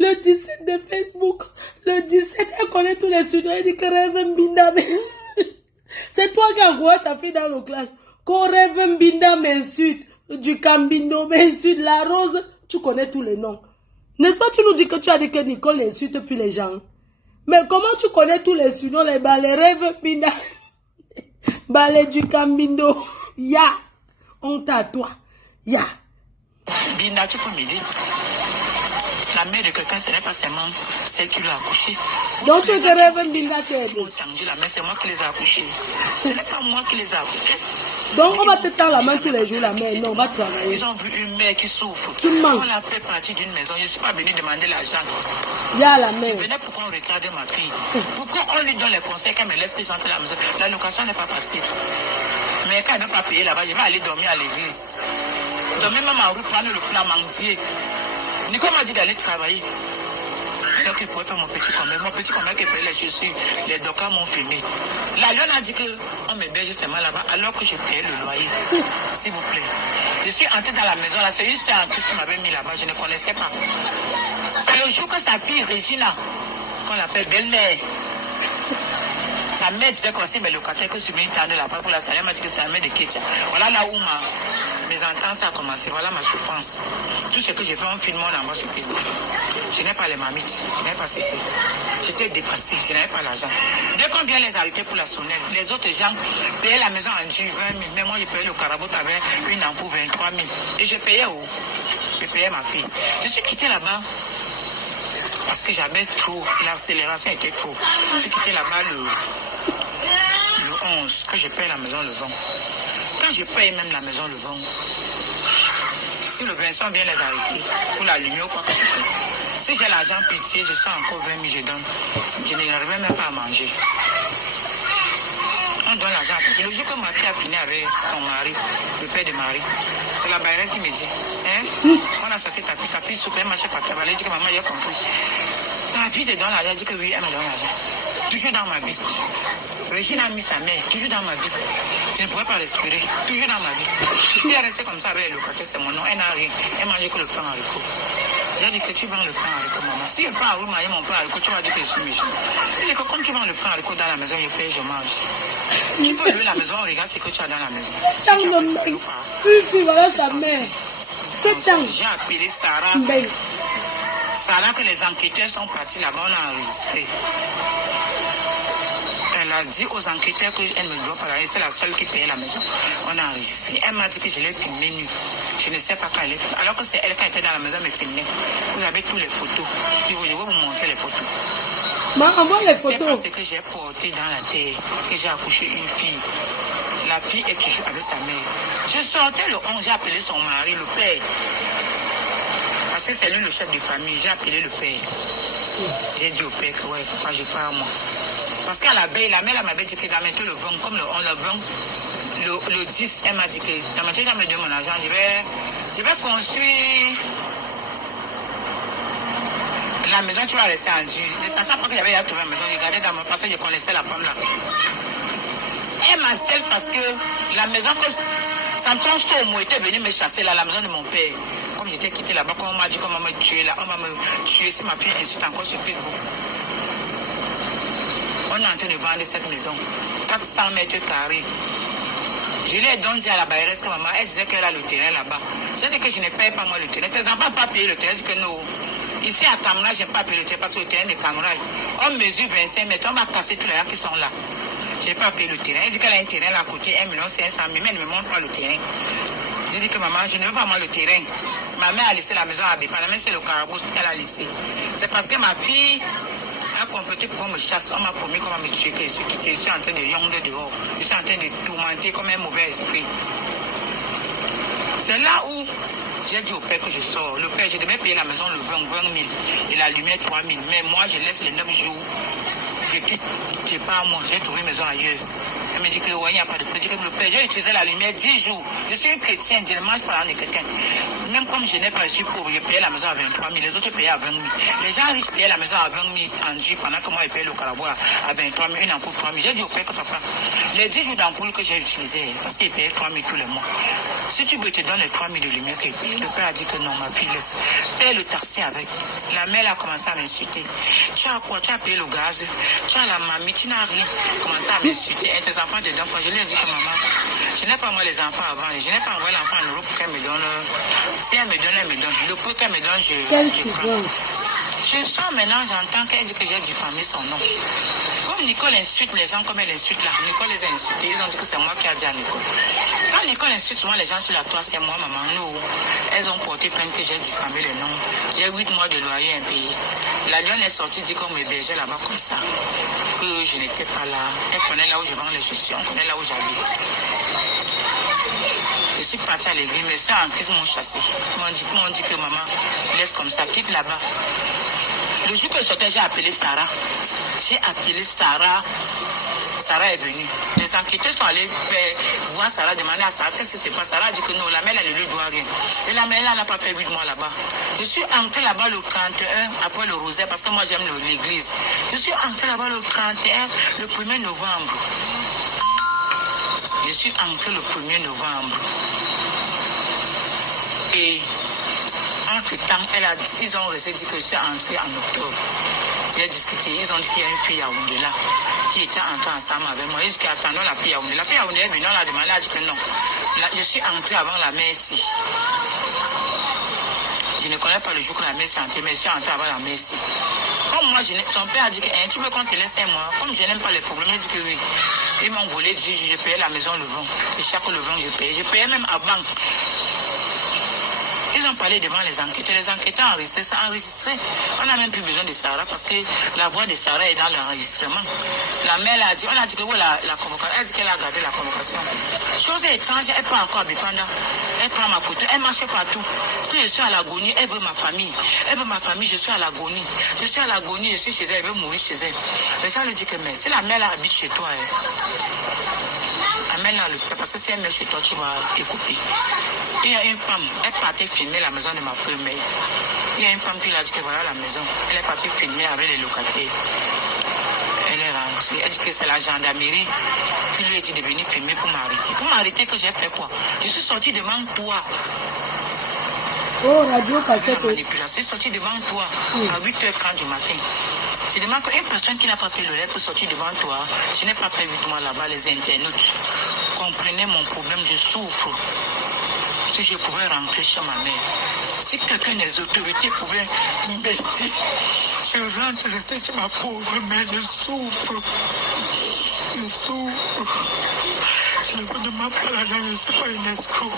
Le 17 de Facebook, le 17, elle connaît tous les studios, elle dit que Rêve Mbinda. C'est toi qui as envoyé ta fille dans le clash. Quand Rêve Mbinda m'insulte, du Cambindo m'insulte, la Rose, tu connais tous les noms. N'est-ce pas, tu nous dis que tu as dit que Nicole insulte plus les gens. Mais comment tu connais tous les studios, les balais Rêve Mbinda, balais du Cambindo, ya, honte à toi, ya. Binda, tu peux m'aider. La mère de quelqu'un, ce n'est pas seulement celle qui l'a accouché. Donc tu rêves Binda t'aider. C'est moi qui les ai accouchés. Ce n'est pas moi qui les ai accouchés. Donc on va te tendre la main tous les jours, la mère. Non, on va travailler. Ils ont vu une mère qui souffre. Tu mens. On l'a fait partir d'une maison. Je ne suis pas venu demander l'argent. Il y a la mère. Je venais pour qu'on regarde ma fille. Pourquoi on lui donne les conseils qu'elle me laisse rentrer à la maison. La location n'est pas facile. Mais quand elle ne veut pas payer là-bas, je vais aller dormir à l'église. Dormir même en rue, prendre le plan mangier. Nico m'a dit d'aller travailler. Donc il pouvait faire mon petit commerce. Mon petit commerce qui paye les chaussures, les documents m'ont filmé. La Lyon a dit qu'on m'héberge seulement là-bas alors que je paye le loyer. S'il vous plaît. Je suis entrée dans la maison là, c'est une soeur en plus qui m'avait mis là-bas, je ne connaissais pas. C'est le jour que sa fille, Regina, qu'on l'appelle belle-mère, sa mère disait que c'est mes locataires que je suis venu tendre là-bas pour la salle. Elle m'a dit que c'est la mère de Ketcha. Voilà là où mes ententes a commencé. Voilà ma souffrance. Tout ce que j'ai fait en filmant en bas sur Facebook. Je n'ai pas les mamites. Je n'ai pas cessé. J'étais dépassée. Je n'avais pas l'argent. Dès qu'on vient les arrêter pour la sonnelle, les autres gens payaient la maison en jus 20 000. Mais moi, je payais le carabot avec une ampoule 23 000. Et je payais où? Je payais ma fille. Je suis quittée là-bas. Parce que j'avais trop, l'accélération était trop. Je suis quitté là-bas le 11, quand je paye la maison le 20. Quand je paye même la maison le 20, si le Vincent vient les arrêter pour la lumière ou quoi que ce soit, si j'ai l'argent pitié, je sens encore 20 000, je donne. Je n'arrivais même pas à manger. On donne l'argent. Le jour que ma fille a fini avec son mari, le père de Marie, c'est la bailleuse qui me dit, hein, on a sorti ta fille soupe, elle marchait par terre, elle dit que maman, j'ai compris. Ta fille te donne l'argent, elle dit que oui, elle me donne l'argent. Toujours dans ma vie. Régine a mis sa mère, toujours dans ma vie. Je ne pourrais pas respirer, toujours dans ma vie. Si elle restait comme ça avec les locataires, c'est mon nom, elle n'a rien. Elle mangeait que le pain haricot. J'ai dit que tu vends le pain haricot, maman. Si je prends à vous manger mon pain haricot, tu vas dire que je suis méchant. Il dit que comme tu vends le pain haricot dans la maison, je paye, je mange. Tu peux louer la maison, regarde ce que tu as dans la maison. Si voilà sa mère. J'ai appelé Sarah. Sarah, que les enquêteurs sont partis là-bas, on a enregistré. Elle a dit aux enquêteurs qu'elle ne doit pas aller, c'est la seule qui payait la maison. On a enregistré. Elle m'a dit que je l'ai filmée nue. Je ne sais pas quand elle est filmée. Alors que c'est elle qui était dans la maison me filmait. Vous avez toutes les photos. Je vais vous montrer les photos. Envoie les photos. C'est ce que j'ai porté dans la terre, que j'ai accouché une fille. La fille est toujours avec sa mère. Je sortais le 11, j'ai appelé son mari, le père. Parce que c'est lui le chef de famille, j'ai appelé le père. J'ai dit au père que ouais, papa, je pars moi. Parce qu'à la veille, la mère m'avait dit que dans le 20, comme le 11, le 20, le 10, elle m'a dit que dans ma tête, elle me donne mon argent, je vais construire la maison, tu vas rester en Dieu. Ne sachant pas que j'avais trouvé la maison, je regardais dans mon passé, je connaissais la femme là. Elle m'a scellé parce que la maison que Samson Somo était venu me chasser là, la maison de mon père. Comme j'étais quitté là-bas, quand on m'a dit qu'on m'a tué là, on m'a tué si ma fille insulte encore sur Facebook. On est en train de vendre cette maison, 400 mètres carrés. Je lui ai donc dit à la bailleuse que maman, elle disait qu'elle a le terrain là-bas. J'ai dit que je ne paye pas moi le terrain. Tes enfants n'ont pas payé le terrain. Je dis que non. Ici à Camra, je n'ai pas payé le terrain parce que le terrain de Camra, on mesure 25 mètres, on m'a cassé tous les gens qui sont là. Je n'ai pas payé le terrain. Elle dit qu'elle a un terrain là à côté, 1 500 000, mais elle ne me montre pas le terrain. J'ai dit que maman, je ne veux pas moi le terrain. Ma mère a laissé la maison à Bépa, la mère c'est le carabou qu'elle a laissé. C'est parce que ma fille a complété pour qu'on me chasse. On m'a promis qu'on va me tuer, que je suis en train de yonder dehors. Je suis en train de tourmenter comme un mauvais esprit. C'est là où j'ai dit au père que je sors. Le père, je devais payer la maison le 20 000 et la lumière 3 000. Mais moi, je laisse les 9 jours. je quitte, je pars moi, j'ai trouvé une maison ailleurs. Elle me dit que ouais, il n'y a pas de prix. Je dis que le père, j'ai utilisé la lumière 10 jours. Je suis une chrétienne, je ne mange pas la chrétienne. Même comme je n'ai pas reçu pauvre, je payais la maison à 23 000, les autres payaient à 20 000. Les gens riches payaient la maison à 20 000 en Dieu pendant que moi je payais le carabois à 23 000, une ampoule 3 000. J'ai dit au père que papa, les 10 jours d'ampoule que j'ai utilisés, parce qu'il payait 3 000 tous les mois. Si tu veux, te donne les 3 000 de lumière qu'il paye. Le père a dit que non, ma fille laisse. Paye le taxi avec. La mère a commencé à m'insulter. Tu as quoi? Tu as payé le gaz? Tu as la mamie? Tu n'as rien. Commencé à m'insulter. Et tes enfants dedans, je lui ai dit que maman, je n'ai pas moi les enfants avant. Je n'ai pas envoyé l'enfant en Europe pour qu'elle me donne. Si elle me donne, elle me donne. Le peu qu'elle me donne, Quelle je prends. souffrance. Je sens maintenant, j'entends qu'elle dit que j'ai diffamé son nom. Comme Nicole insulte les gens comme elle insulte là, Nicole les a insultés, ils ont dit que c'est moi qui ai dit à Nicole. Quand Nicole insulte souvent les gens sur la toile, c'est moi, maman, nous. Elles ont porté plainte que j'ai diffamé les noms. J'ai 8 mois de loyer impayé. La lionne est sortie, dit qu'on m'hébergeait là-bas comme ça. Que je n'étais pas là. Elle connaît là où je vends les chaussures, on connaît là où j'habite. Je suis partie à l'église, mes soeurs en crise m'ont chassé. Ils m'ont dit que maman, laisse comme ça, quitte là-bas. Le jour que je sortais, j'ai appelé Sarah. J'ai appelé Sarah. Sarah est venue. Les enquêteurs sont allés voir Sarah, demander à Sarah qu'est-ce qui se passe. Sarah a dit que non, la mère, elle ne lui doit rien. Et la mère, elle n'a pas fait 8 mois là-bas. Je suis entrée là-bas le 31 après le rosaire parce que moi j'aime l'église. Je suis entrée là-bas le 31, le 1er novembre. Je suis entrée le 1er novembre. Et entre-temps, ils ont resté dit que je suis entrée en octobre. J'ai discuté, ils ont dit qu'il y a une fille à Oundela qui était entrée ensemble avec moi. Ils disent qu'attendons la fille à Oundela. La fille à Oundela est venue, on l'a demandé, elle a dit que non. Là, je suis entrée avant la mère ici. Je ne connais pas le jour que la mère s'est entrée, mais je suis entrée avant la mère ici. Comme moi, son père a dit que tu veux qu'on te laisse un mois. Comme je n'aime pas les problèmes, il dit que oui. Ils m'ont volé, je payais la maison le vent. Et chaque le vent, je payais. Je payais même avant. Ils ont parlé devant les enquêteurs. Les enquêteurs ont enregistré. On n'a même plus besoin de Sarah parce que la voix de Sarah est dans l'enregistrement. La mère a dit, on a dit que oui, la convocation. Elle dit qu'elle a gardé la convocation. Chose étrange, elle prend encore Bipanda. Elle prend ma photo, elle marche partout. Quand je suis à l'agonie, elle veut ma famille. Elle veut ma famille, je suis à l'agonie. Je suis à l'agonie, je suis chez elle, elle veut mourir chez elle. Les gens lui disent que mais si la mère habite chez toi, amène-la parce que si elle met chez toi, tu vas écouter. Il y a une femme, elle partait filmer la maison de ma première. Il y a une femme qui l'a dit que voilà la maison. Elle est partie filmer avec les locataires. Elle est rentrée. Elle dit que c'est la gendarmerie qui lui a dit de venir filmer pour m'arrêter. Pour m'arrêter que j'ai fait quoi? Je suis sortie devant toi. Oh, radio cassette. Je suis sortie devant toi à 8h30 du matin. C'est demande qu'une personne qui n'a pas payé le lait peut sortir devant toi. Je n'ai pas fait 8 mois là-bas, les internautes. Comprenez mon problème, je souffre. Si je pouvais rentrer chez ma mère, si quelqu'un des autorités pouvait m'aider, je rentre rester chez ma pauvre mère, je souffre. Je souffre. Je ne vous demande pas l'argent, je ne suis pas une escroc.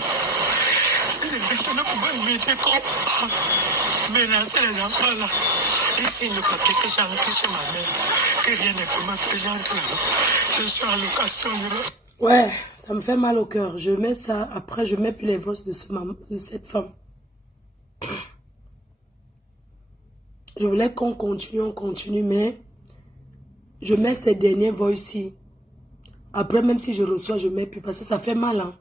Si les internautes pouvaient m'aider comme menacer les enfants là, et s'il ne papier que j'entre chez ma mère, que rien ne peut m'appeler, j'entre là-bas. Je suis en location. Ouais, ça me fait mal au cœur. Je mets ça, après je mets plus les voix de cette femme. Je voulais qu'on continue, on continue, mais je mets ces dernières voix ici. Après, même si je reçois, je mets plus parce que ça fait mal. Hein.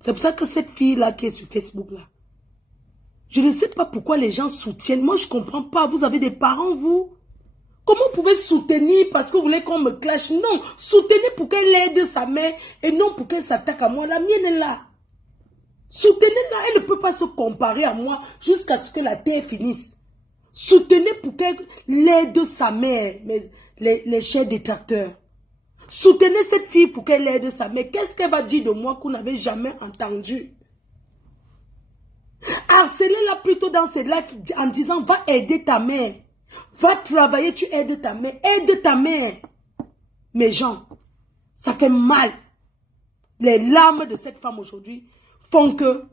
C'est pour ça que cette fille-là qui est sur Facebook, là, je ne sais pas pourquoi les gens soutiennent. Moi, je ne comprends pas. Vous avez des parents, vous? Comment vous pouvez soutenir parce que vous voulez qu'on me clash? Non, soutenez pour qu'elle aide sa mère et non pour qu'elle s'attaque à moi. La mienne est là. Soutenez-la, elle ne peut pas se comparer à moi jusqu'à ce que la terre finisse. Soutenez pour qu'elle aide sa mère, les chers détracteurs. Soutenez cette fille pour qu'elle aide sa mère. Qu'est-ce qu'elle va dire de moi qu'on n'avait jamais entendu? Harcelez-la plutôt dans ses lives en disant va aider ta mère. Va travailler, tu aides ta mère. Aide ta mère. Mes gens, ça fait mal. Les larmes de cette femme aujourd'hui font que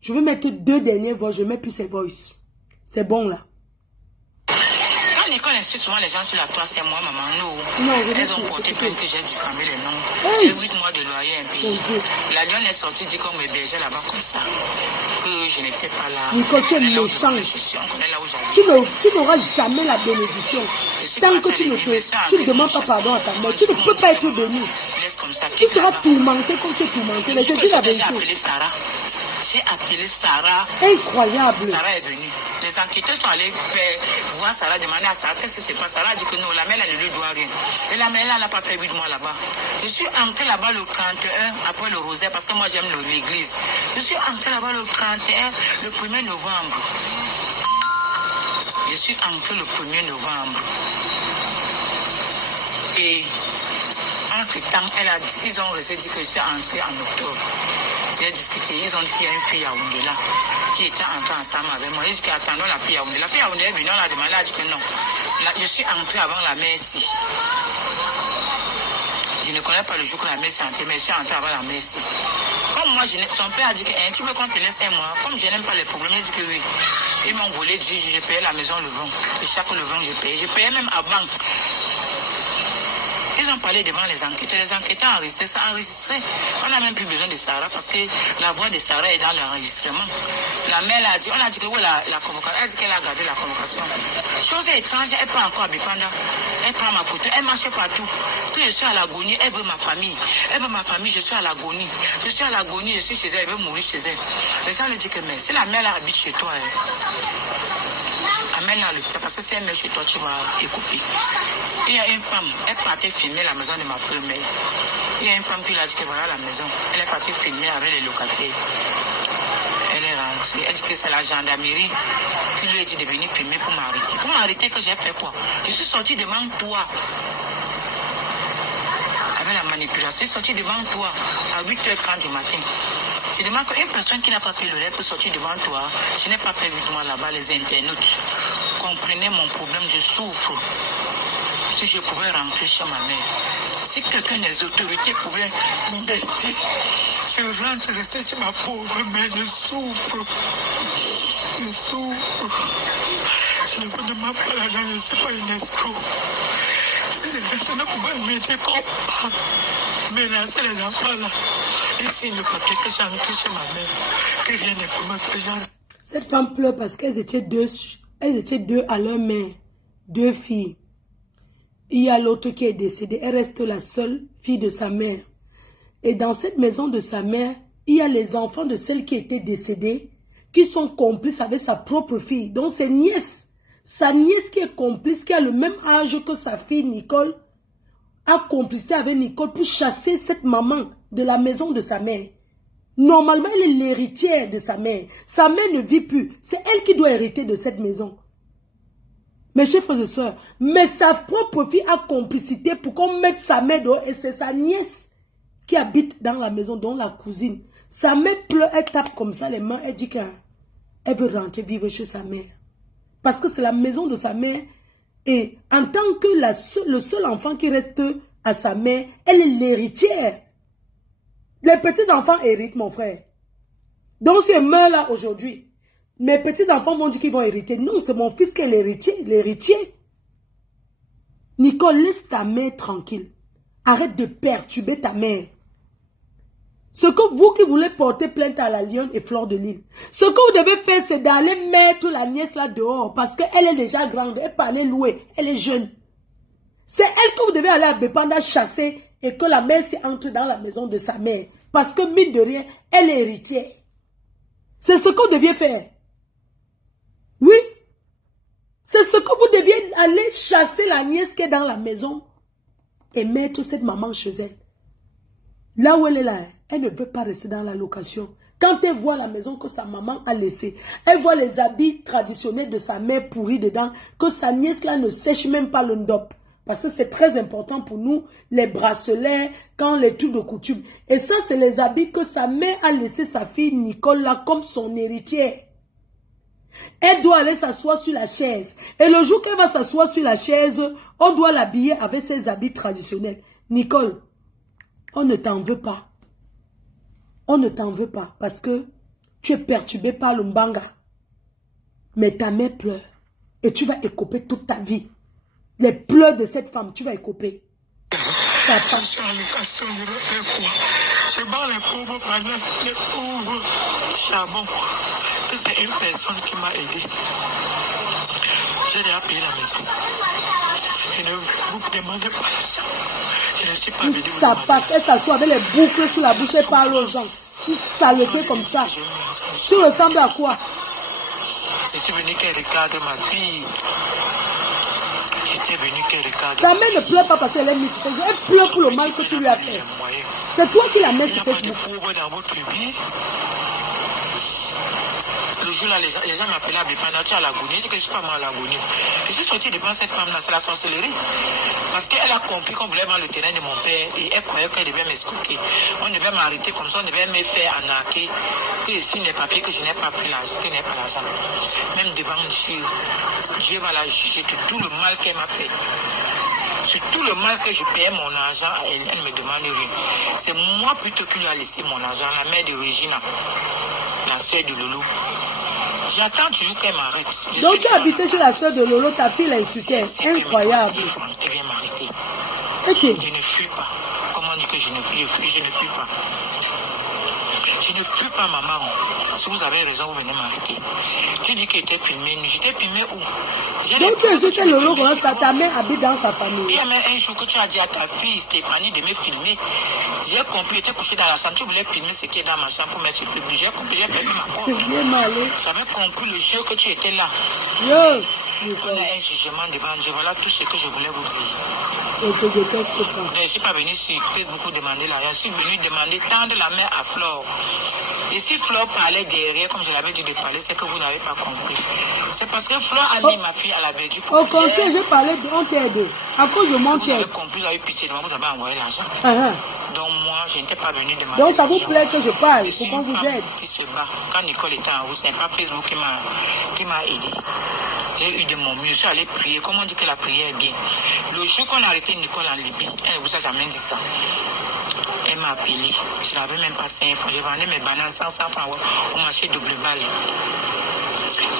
je vais mettre 2 dernières voix. Je ne mets plus ses voices. C'est bon là. qu'on insulte souvent les gens sur la toile, c'est moi, maman. Non, elles ont porté plainte que j'ai diffamé les noms. J'ai 8 mois de loyer impayé. La lionne est sortie, dit qu'on m'hébergeait là-bas comme ça. Que je n'étais pas là. Nicole, tu es méchante. Tu n'auras jamais la bénédiction. Tant que tu ne demandes pas pardon à ta mère, tu ne peux pas être béni. Tu seras tourmenté comme tu es tourmenté. Mais je dis la vérité. J'ai appelé Sarah. Incroyable. Sarah est venue. Les enquêteurs sont allés voir Sarah, demander à Sarah qu'est-ce que c'est pas. Sarah a dit que non, la mère elle ne lui doit rien. Et la mère elle n'a pas fait 8 mois là-bas. Je suis entrée là-bas le 31 après le rosaire parce que moi j'aime l'église. Je suis entrée là-bas le 31, le 1er novembre. Je suis entrée le 1er novembre. Et entre-temps, ils ont dit que je suis entrée en octobre. J'ai discuté, ils ont dit qu'il y a une fille à Oundela qui était entrée ensemble avec moi. Ils ont dit qu'attendons la fille à Oundela. La fille à Oundela est venue, on l'a demandé, elle a dit que non. Là, je suis entrée avant la mère ici. Je ne connais pas le jour que la mère s'est entrée, mais je suis entrée avant la mère ici. Comme moi, son père a dit que tu veux qu'on te laisse un mois. Comme je n'aime pas les problèmes, il dit que oui. Ils m'ont volé, je payais la maison le vent. Et chaque le vent, je payais. Je payais même avant. Ils ont parlé devant les enquêteurs. Les enquêteurs enregistraient ça, enregistré. On n'a même plus besoin de Sarah parce que la voix de Sarah est dans l'enregistrement. La mère a dit, on a dit que oui, la convocation, elle a dit qu'elle a gardé la convocation. Chose étrange, elle prend encore à Bipanda. Elle prend ma photo, elle marche partout. Que je suis à l'agonie, elle veut ma famille. Elle veut ma famille, je suis à l'agonie. Je suis à l'agonie, je suis chez elle, elle veut mourir chez elle. Les gens lui disent que mais si la mère habite chez toi, amène-la parce que si elle met chez toi, tu vas écouter. Il y a une femme, elle partait filmer la maison de ma première. Il y a une femme qui lui a dit que voilà la maison. Elle est partie filmer avec les locataires. Elle est rentrée. Elle dit que c'est la gendarmerie qui lui a dit de venir filmer pour m'arrêter. Pour m'arrêter que j'ai fait quoi? Je suis sortie devant toi. Avec la manipulation, je suis sortie devant toi à 8h30 du matin. C'est demande qu'une personne qui n'a pas pris le lait peut sortir devant toi. Je n'ai pas fait vivement là-bas les internautes. Comprenez mon problème, je souffre. Si je pouvais rentrer chez ma mère, si quelqu'un des autorités pouvait m'aider, je rentre rester chez ma pauvre mère, je souffre. Je souffre. Je ne vous demande pas l'argent, je ne suis pas une escroc. Si les personnes pouvaient m'aider comme ça, menacer les enfants là. Et s'il ne fallait que j'entre chez ma mère, que rien ne peut me faire. Cette femme pleure parce qu'elles étaient deux à leur mère, 2 filles. Il y a l'autre qui est décédée, elle reste la seule fille de sa mère. Et dans cette maison de sa mère, il y a les enfants de celle qui était décédée, qui sont complices avec sa propre fille. Donc ses nièces, sa nièce qui est complice, qui a le même âge que sa fille Nicole, a complicité avec Nicole pour chasser cette maman de la maison de sa mère. Normalement, elle est l'héritière de sa mère. Sa mère ne vit plus. C'est elle qui doit hériter de cette maison. Mes chers frères et sœurs, mais sa propre fille a complicité pour qu'on mette sa mère dehors. Et c'est sa nièce qui habite dans la maison, dont la cousine. Sa mère pleure, elle tape comme ça les mains. Elle dit qu'elle veut rentrer vivre chez sa mère. Parce que c'est la maison de sa mère. Et en tant que le seul enfant qui reste à sa mère, elle est l'héritière. Les petits-enfants héritent, mon frère. Donc si elle meurt là aujourd'hui, mes petits-enfants vont dire qu'ils vont hériter. Non, c'est mon fils qui est l'héritier. Nicole, laisse ta mère tranquille. Arrête de perturber ta mère. Ce que vous qui voulez porter plainte à la Lionne et Fleur de Lille, ce que vous devez faire, c'est d'aller mettre la nièce là dehors. Parce qu'elle est déjà grande, elle peut aller louer, elle est jeune. C'est elle que vous devez aller à Bépanda chasser et que la mère entre dans la maison de sa mère. Parce que, mine de rien, elle est héritière. C'est ce que vous deviez faire. Oui. C'est ce que vous deviez aller chasser la nièce qui est dans la maison et mettre cette maman chez elle. Là où elle est là, elle ne veut pas rester dans la location. Quand elle voit la maison que sa maman a laissée, elle voit les habits traditionnels de sa mère pourris dedans, que sa nièce là ne sèche même pas le ndop. Parce que c'est très important pour nous, les bracelets, quand les trucs de coutume. Et ça, c'est les habits que sa mère a laissé sa fille Nicole là comme son héritière. Elle doit aller s'asseoir sur la chaise. Et le jour qu'elle va s'asseoir sur la chaise, on doit l'habiller avec ses habits traditionnels. Nicole, on ne t'en veut pas. On ne t'en veut pas parce que tu es perturbé par le mbanga. Mais ta mère pleure et tu vas écoper toute ta vie. Les pleurs de cette femme, tu vas écoper. Ça passe. Je bats les pauvres pendant les pauvres charbon. C'est une personne qui m'a aidé. J'ai déjà payé la maison. Je ne vous demande pas ça. Je ne suis pas venu. Ça part, elle s'assoit avec les boucles sur la bouche et parle aux gens. Une saleté comme ça. Tu ressembles à quoi? Je suis venu qu'elle regarde ma fille. J'étais venu qu'elle regarde. Ta mère ne pleure pas parce qu'elle est mise sur Facebook. Elle pleure pour le mal que tu lui as fait. C'est toi qui la mets sur Facebook. Il n'y a pas de pauvres dans votre vie. Le jour-là, les gens m'appelaient à Bipana, tu es à l'agonie. Je dis que je ne suis pas moi à l'agonie. Je suis sorti devant cette femme-là, c'est la sorcellerie. Parce qu'elle a compris qu'on voulait voir le terrain de mon père et elle croyait qu'elle devait m'escroquer. On devait m'arrêter comme ça, on devait me faire arnaquer. Que je signe les papiers, que je n'ai pas pris l'argent, que je n'ai pas l'argent. Même devant Dieu, Dieu va la juger de tout le mal qu'elle m'a fait. Sur tout le mal que je payais mon argent à elle, elle ne me demande rien. C'est moi plutôt qui lui a laissé mon argent, la mère de Regina, la soeur de Lolo. J'attends toujours qu'elle m'arrête. Donc tu habitais chez la soeur de Lolo, ta fille l'insultait. Incroyable. Elle vient m'arrêter. Ok. Je ne fuis pas. Comment dire que je ne fuis pas. Je ne fuis pas, maman. Si vous avez raison, vous venez m'arrêter. Tu dis que tu étais filmé. J'étais filmé où? Donc tu insultais Lolo, ta mère habite dans sa famille. Il y a même un jour que tu as dit à ta fille Stéphanie de me filmer. J'ai compris, j'étais couché dans la chambre. Tu voulais filmer ce qui est dans ma chambre pour mettre sur le public. J'ai compris, j'ai perdu ma porte. J'avais compris le jeu que tu étais là. Yo. Il y a un jugement devant Dieu. Voilà tout ce que je voulais vous dire. Je te déteste pas. Donc, je ne suis pas venu sur Facebook demander l'argent. Je suis venu demander tendre la main à Flore. Et si Flore parlait derrière, comme je l'avais dit de parler, c'est que vous n'avez pas compris. C'est parce que Flore a mis ma fille à la verdu. Au contraire, j'ai parlé de on t'aide. À cause de mon Vous avez compris, vous avez pitié de moi, vous avez envoyé l'argent. Donc moi, je n'étais pas venu demander. Donc ça vous plaît que je parle pour qu'on vous aide. Qui se bat. Quand Nicole était en route, c'est pas Facebook qui m'a aidé. J'ai eu de mon mieux, je suis allé prier. Comment on dit que la prière est bien? Le jour qu'on a arrêté Nicole en Libye, elle ne vous a jamais dit ça. Elle m'a appelé. Je n'avais même pas 5 francs. J'ai vendu mes bananes 100 francs au marché double balle.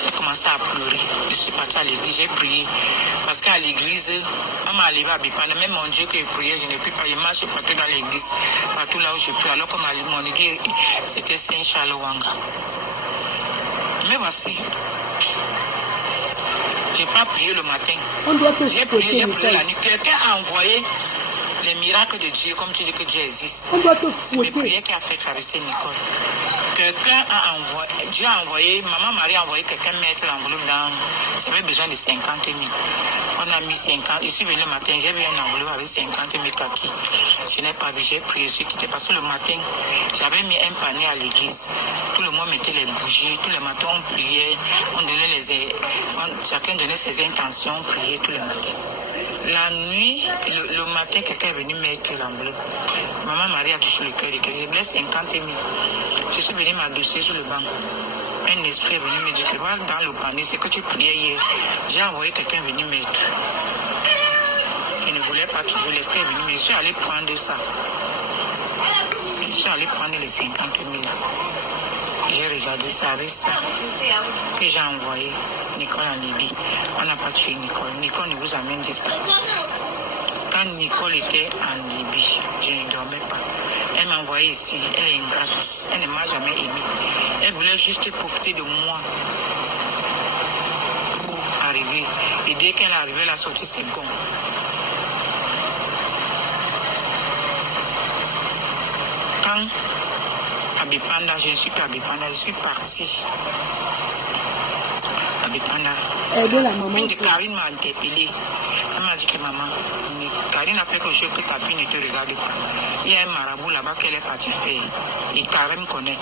J'ai commencé à pleurer. Je suis parti à l'église, j'ai prié. Parce qu'à l'église, on m'a arrivé à Bipana. Même mon Dieu que je priais, je ne puis pas. Je marche partout dans l'église, partout là où je prie. Alors que mon église, c'était Saint-Charles Wanga. Mais voici. Je n'ai pas prié le matin. J'ai prié la nuit. Quelqu'un a envoyé les miracles de Dieu, comme tu dis que Dieu existe. C'est mes prières qui a fait traverser Nicole. Quelqu'un a envoyé, Dieu a envoyé, Maman Marie a envoyé quelqu'un mettre l'enveloppe dans. J'avais besoin de 50 000. On a mis 50. Je suis venu le matin, j'ai vu une enveloppe avec 50 000 kaki. Je n'ai pas vu, j'ai prié, je suis quitté. Parce que le matin, j'avais mis un panier à l'église. Tout le monde mettait les bougies. Tous les matins, on priait. On donnait chacun donnait ses intentions, on priait tout le matin. La nuit, le matin, quelqu'un est venu mettre l'enveloppe. Maman Marie a touché le cœur de quelqu'un. J'ai voulu 50 000. Je suis venu m'adosser sur le banc. Un esprit est venu me dire que voilà dans le panier, c'est que tu priais hier. J'ai envoyé quelqu'un venir mettre. Il ne voulait pas toujours. L'esprit est venu, mais je suis allé prendre ça. Je suis allé prendre les 50 000. J'ai regardé ça avec ça. Que j'ai envoyé Nicole en Libye. On n'a pas tué Nicole. Nicole ne vous a même dit ça. Quand Nicole était en Libye, je ne dormais pas. Elle m'a envoyé ici. Elle est ingrate. Elle ne m'a jamais aimée. Elle voulait juste profiter de moi pour arriver. Et dès qu'elle est arrivée, elle a sorti ses gonds. Quand à Bipanda, je ne suis pas à Bipanda, je suis partie à Bipanda. Une de Karine m'a interpellée. Elle m'a dit que maman, Karine a fait quelque chose que ta fille ne te regarde pas. Il y a un marabout là-bas qu'elle est partie faire. Et Karine connaît.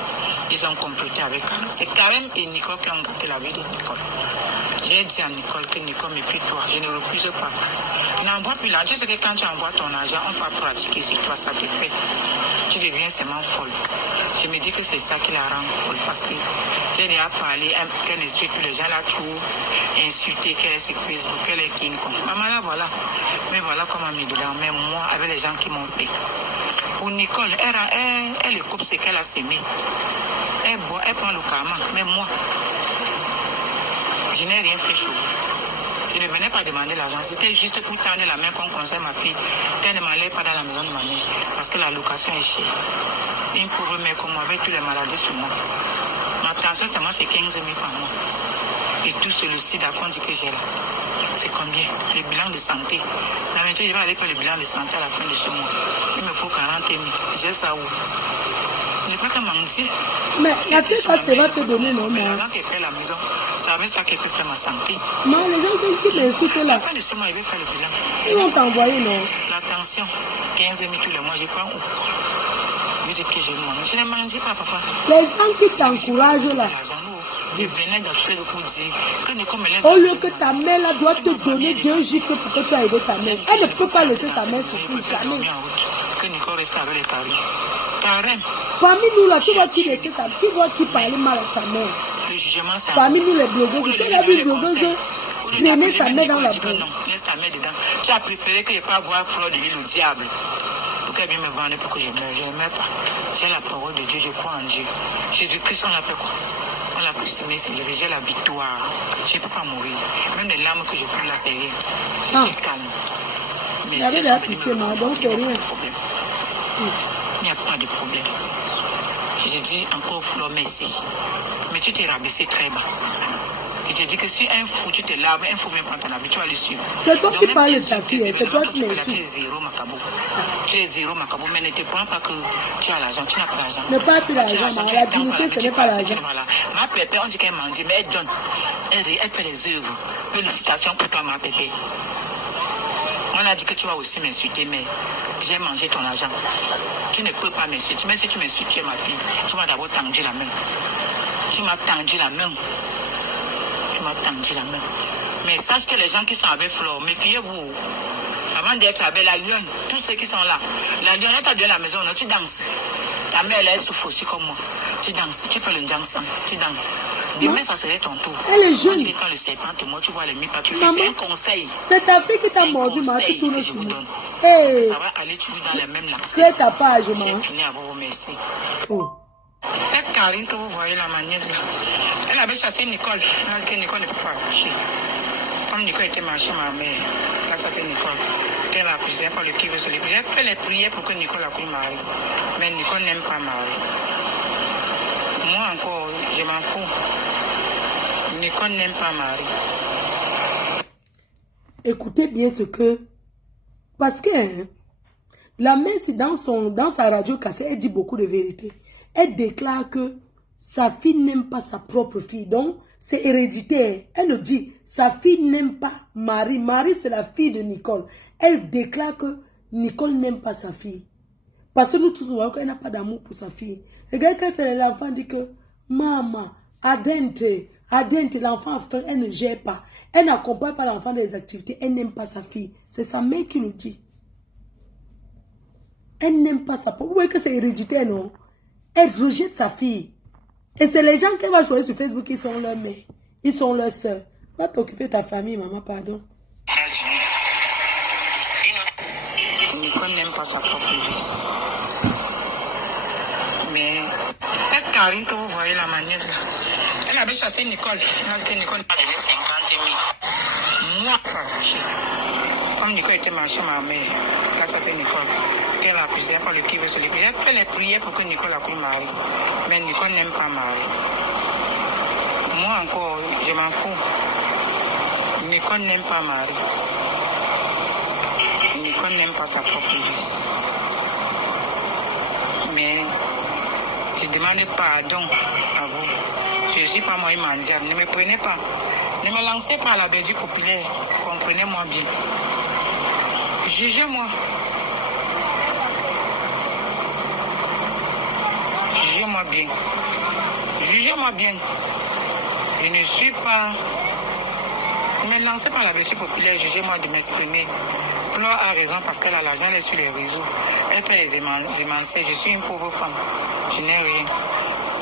Ils ont comploté avec Karine. C'est Karine et Nicole qui ont gâté la vie de Nicole. J'ai dit à Nicole que Nicole me prie toi, je ne refuse pas. Je n'envoie plus l'argent. Tu sais que quand tu envoies ton argent, on va pratiquer sur toi, ça te fait. Tu deviens seulement folle. Je me dis que c'est ça qui la rend folle parce que j'ai déjà parlé qu'elle insulte les gens là, tout insulté, qu'elle est sur Facebook, qu'elle est King Kong. Maman là, voilà. Mais voilà comment elle me dit là, même moi, avec les gens qui m'ont fait. Pour Nicole, elle coupe ce qu'elle a sémé. Elle boit, elle prend le karma. Mais moi, je n'ai rien fait chaud. Je ne venais pas demander l'argent. C'était juste pour tendre la main comme conseil ma fille. Qu'elle ne m'allait pas dans la maison de ma mère. Parce que la location est chère. Une pauvre mère comme moi avec toutes les maladies sur moi. Ma tension, c'est moi, c'est 15 000 par mois. Et tout sur le sida qu'on dit que j'ai là. C'est combien? Le bilan de santé. La maintenant, je vais aller faire le bilan de santé à la fin de ce mois. Il me faut 40 000. J'ai ça où? Je ne peux pas mentir. Mais la tête, ça va te donner, non? Mais l'argent qui fait la maison, c'est avec ça qu'elle peut faire ma santé. Non, les gens qui m'insultent À là, la fin de ce mois, il va faire le bilan. ils vont t'envoyer, non? La tension, 15 000 tous les mois, je prends où? Vous dites que j'ai mangé. Je ne mange pas, papa. Les gens qui t'encouragent là, Je venais d'acheter le pour dire que Nicole me lève. au lieu que ta mère là doit te donner 2 gifles pour que tu aies aidé ta mère, elle ne peut pas laisser sa mère souffrir, jamais. Que Nicole reste avec les paris. Pareil. Parmi nous là, tu vois qui laisser sa, tu vois qui parle mal à sa mère. Le jugement, c'est Parmi nous les blogueuses, tu as vu une blogueuse traîner sa mère dans la boue. Non, laisse ta mère dedans. Tu as préféré que je pas avoir Fleur de l'île au diable. Pour qu'elle vienne me vendre pour que je meure. Je ne meurs pas. J'ai la parole de Dieu, je crois en Dieu. Jésus-Christ, on l'a fait quoi? On l'a crucifié, j'ai la victoire. Je ne peux pas mourir. Même les larmes que je prends là, c'est rien. Je suis calme. Mais Il y avait de la pitié, mais donc c'est rien. Il n'y a pas de problème. Je te dis encore, Fleur, merci. Mais tu t'es rabaissé très bas. Je te dis que si un fou, tu te laves, un fou vient prendre ton habit, tu vas le suivre. C'est toi qui parles de ta fille, c'est toi qui Tu es m'insultes. zéro, Macabo. Tu es zéro, Macabo, mais ne te prends pas que tu as l'argent, tu n'as pas l'argent. Ne pas plus l'argent, mais la dignité, ce n'est pas l'argent. Ma pépé, on dit qu'elle mendie, mais elle donne. Elle fait les œuvres. Félicitations pour toi, ma pépé. On a dit que tu vas aussi m'insulter, mais j'ai mangé ton argent. Tu ne peux pas m'insulter. Mais si tu m'insultes, tu es ma fille. Tu m'as d'abord tendu la main. Tu m'as tendu la main. Tu m'as tendu la main. Mais sache que les gens qui sont avec Flore, méfiez-vous. Avant d'être avec la lionne, tous ceux qui sont là, la lionne, elle t'a donné la maison, non, tu danses. Ta mère, elle souffre aussi comme moi. Tu danses, tu fais le dansant, tu danses. Demain, ça serait ton tour. Elle est jeune. Quand le serpent te mord, tu vois les mille pas, tu fais, c'est un conseil. C'est ta fille qui t'a mordu, ma tu tournes sur vous moi. donne. Hey, Ça va aller toujours dans les mêmes lancers. c'est ta page, J'ai maman. fini à vous remercier. Oh. Cette Karine que vous voyez là, ma nièce là, elle avait chassé Nicole. Elle a dit que Nicole ne peut pas accoucher. Comme Nicole était marchée, ma mère, elle a chassé Nicole. Elle a accouché, elle a le qui veut se lever. J'ai fait les prières pour que Nicole accouche Marie. Mais Nicole n'aime pas Marie. Moi encore, je m'en fous. Nicole n'aime pas Marie. Écoutez bien ce que... Parce que hein, la mère, si dans sa radio cassée, elle dit beaucoup de vérité. Elle déclare que sa fille n'aime pas sa propre fille. Donc, c'est héréditaire. Elle le dit, sa fille n'aime pas Marie. Marie, c'est la fille de Nicole. Elle déclare que Nicole n'aime pas sa fille. Parce que nous tous, nous voyons qu'elle n'a pas d'amour pour sa fille. Et quelqu'un fait l'enfant dit que, maman, adente, l'enfant a faim, elle ne gère pas. Elle n'accompagne pas l'enfant dans les activités. Elle n'aime pas sa fille. C'est sa mère qui le dit. Elle n'aime pas sa propre. Vous voyez que c'est héréditaire, non? Elle rejette sa fille. Et c'est les gens qu'elle va choisir sur Facebook qui sont leurs mères. Ils sont leurs soeurs. Va t'occuper de ta famille, maman, pardon. Nicole n'aime pas sa propre vie. Mais cette Karine que vous voyez là, ma nièce là, elle avait chassé Nicole. Elle a dit que Nicole n'a pas donné 50 000. Moi, pas accouché. Comme Nicole était marchée, ma mère, elle a chassé Nicole. Elle a accusé, elle a le qui veut se lever. J'ai fait les prières pour que Nicole accouche Marie. Mais Nicole n'aime pas Marie. Moi encore, je m'en fous. Nicole n'aime pas Marie. Nicole n'aime pas sa propre vie. Mais je demande pardon à vous. Je ne suis pas moi immandiable. Ne me prenez pas. Ne me lancez pas à la Belgique populaire. Comprenez-moi bien. Jugez-moi. Jugez-moi bien. Jugez-moi bien. Je ne suis pas... Ne me lancez pas à la Belgique populaire. Jugez-moi de m'exprimer. Flore a raison parce qu'elle a l'argent, elle est sur les réseaux. Elle fait les émancier. Je suis une pauvre femme. Je n'ai rien.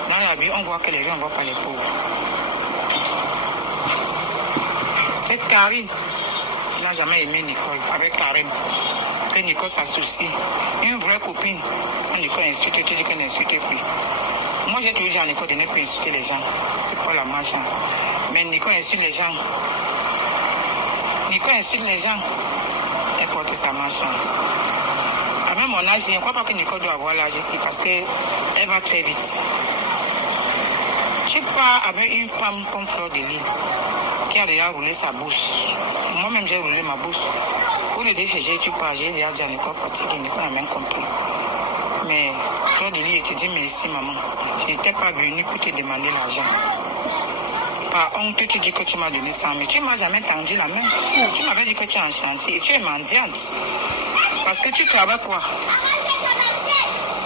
Dans la vie, on voit que les gens ne voient pas les pauvres. Cette Karine n'a jamais aimé Nicole. Avec Karine, que Nicole s'associe. Une vraie copine. Quand Nicole insulte, tu dis qu'elle n'insulte plus. Moi, j'ai toujours dit à Nicole de ne plus insulter les gens. C'est pas la malchance. Mais Nicole insulte les gens. Nicole insulte les gens. Elle croit que ça marche. À même mon âge, je ne crois pas que Nicole doit avoir l'âge ici parce qu'elle va très vite. Tu pars avec une femme comme Fleur de Lys qui a déjà roulé sa bouche. Moi-même, j'ai roulé ma bouche. Pour le DCG, tu pars, j'ai déjà dit à Nicole que Nicole n'a même compris. Mais Fleur de Lys, je te dis merci, maman. Je n'étais pas venue pour te demander l'argent. Par honte, tu dis que tu m'as donné 100 000. Tu ne m'as jamais tendu la main. Tu m'avais dit que tu es en chantier et tu es mendiante. Parce que tu travailles quoi?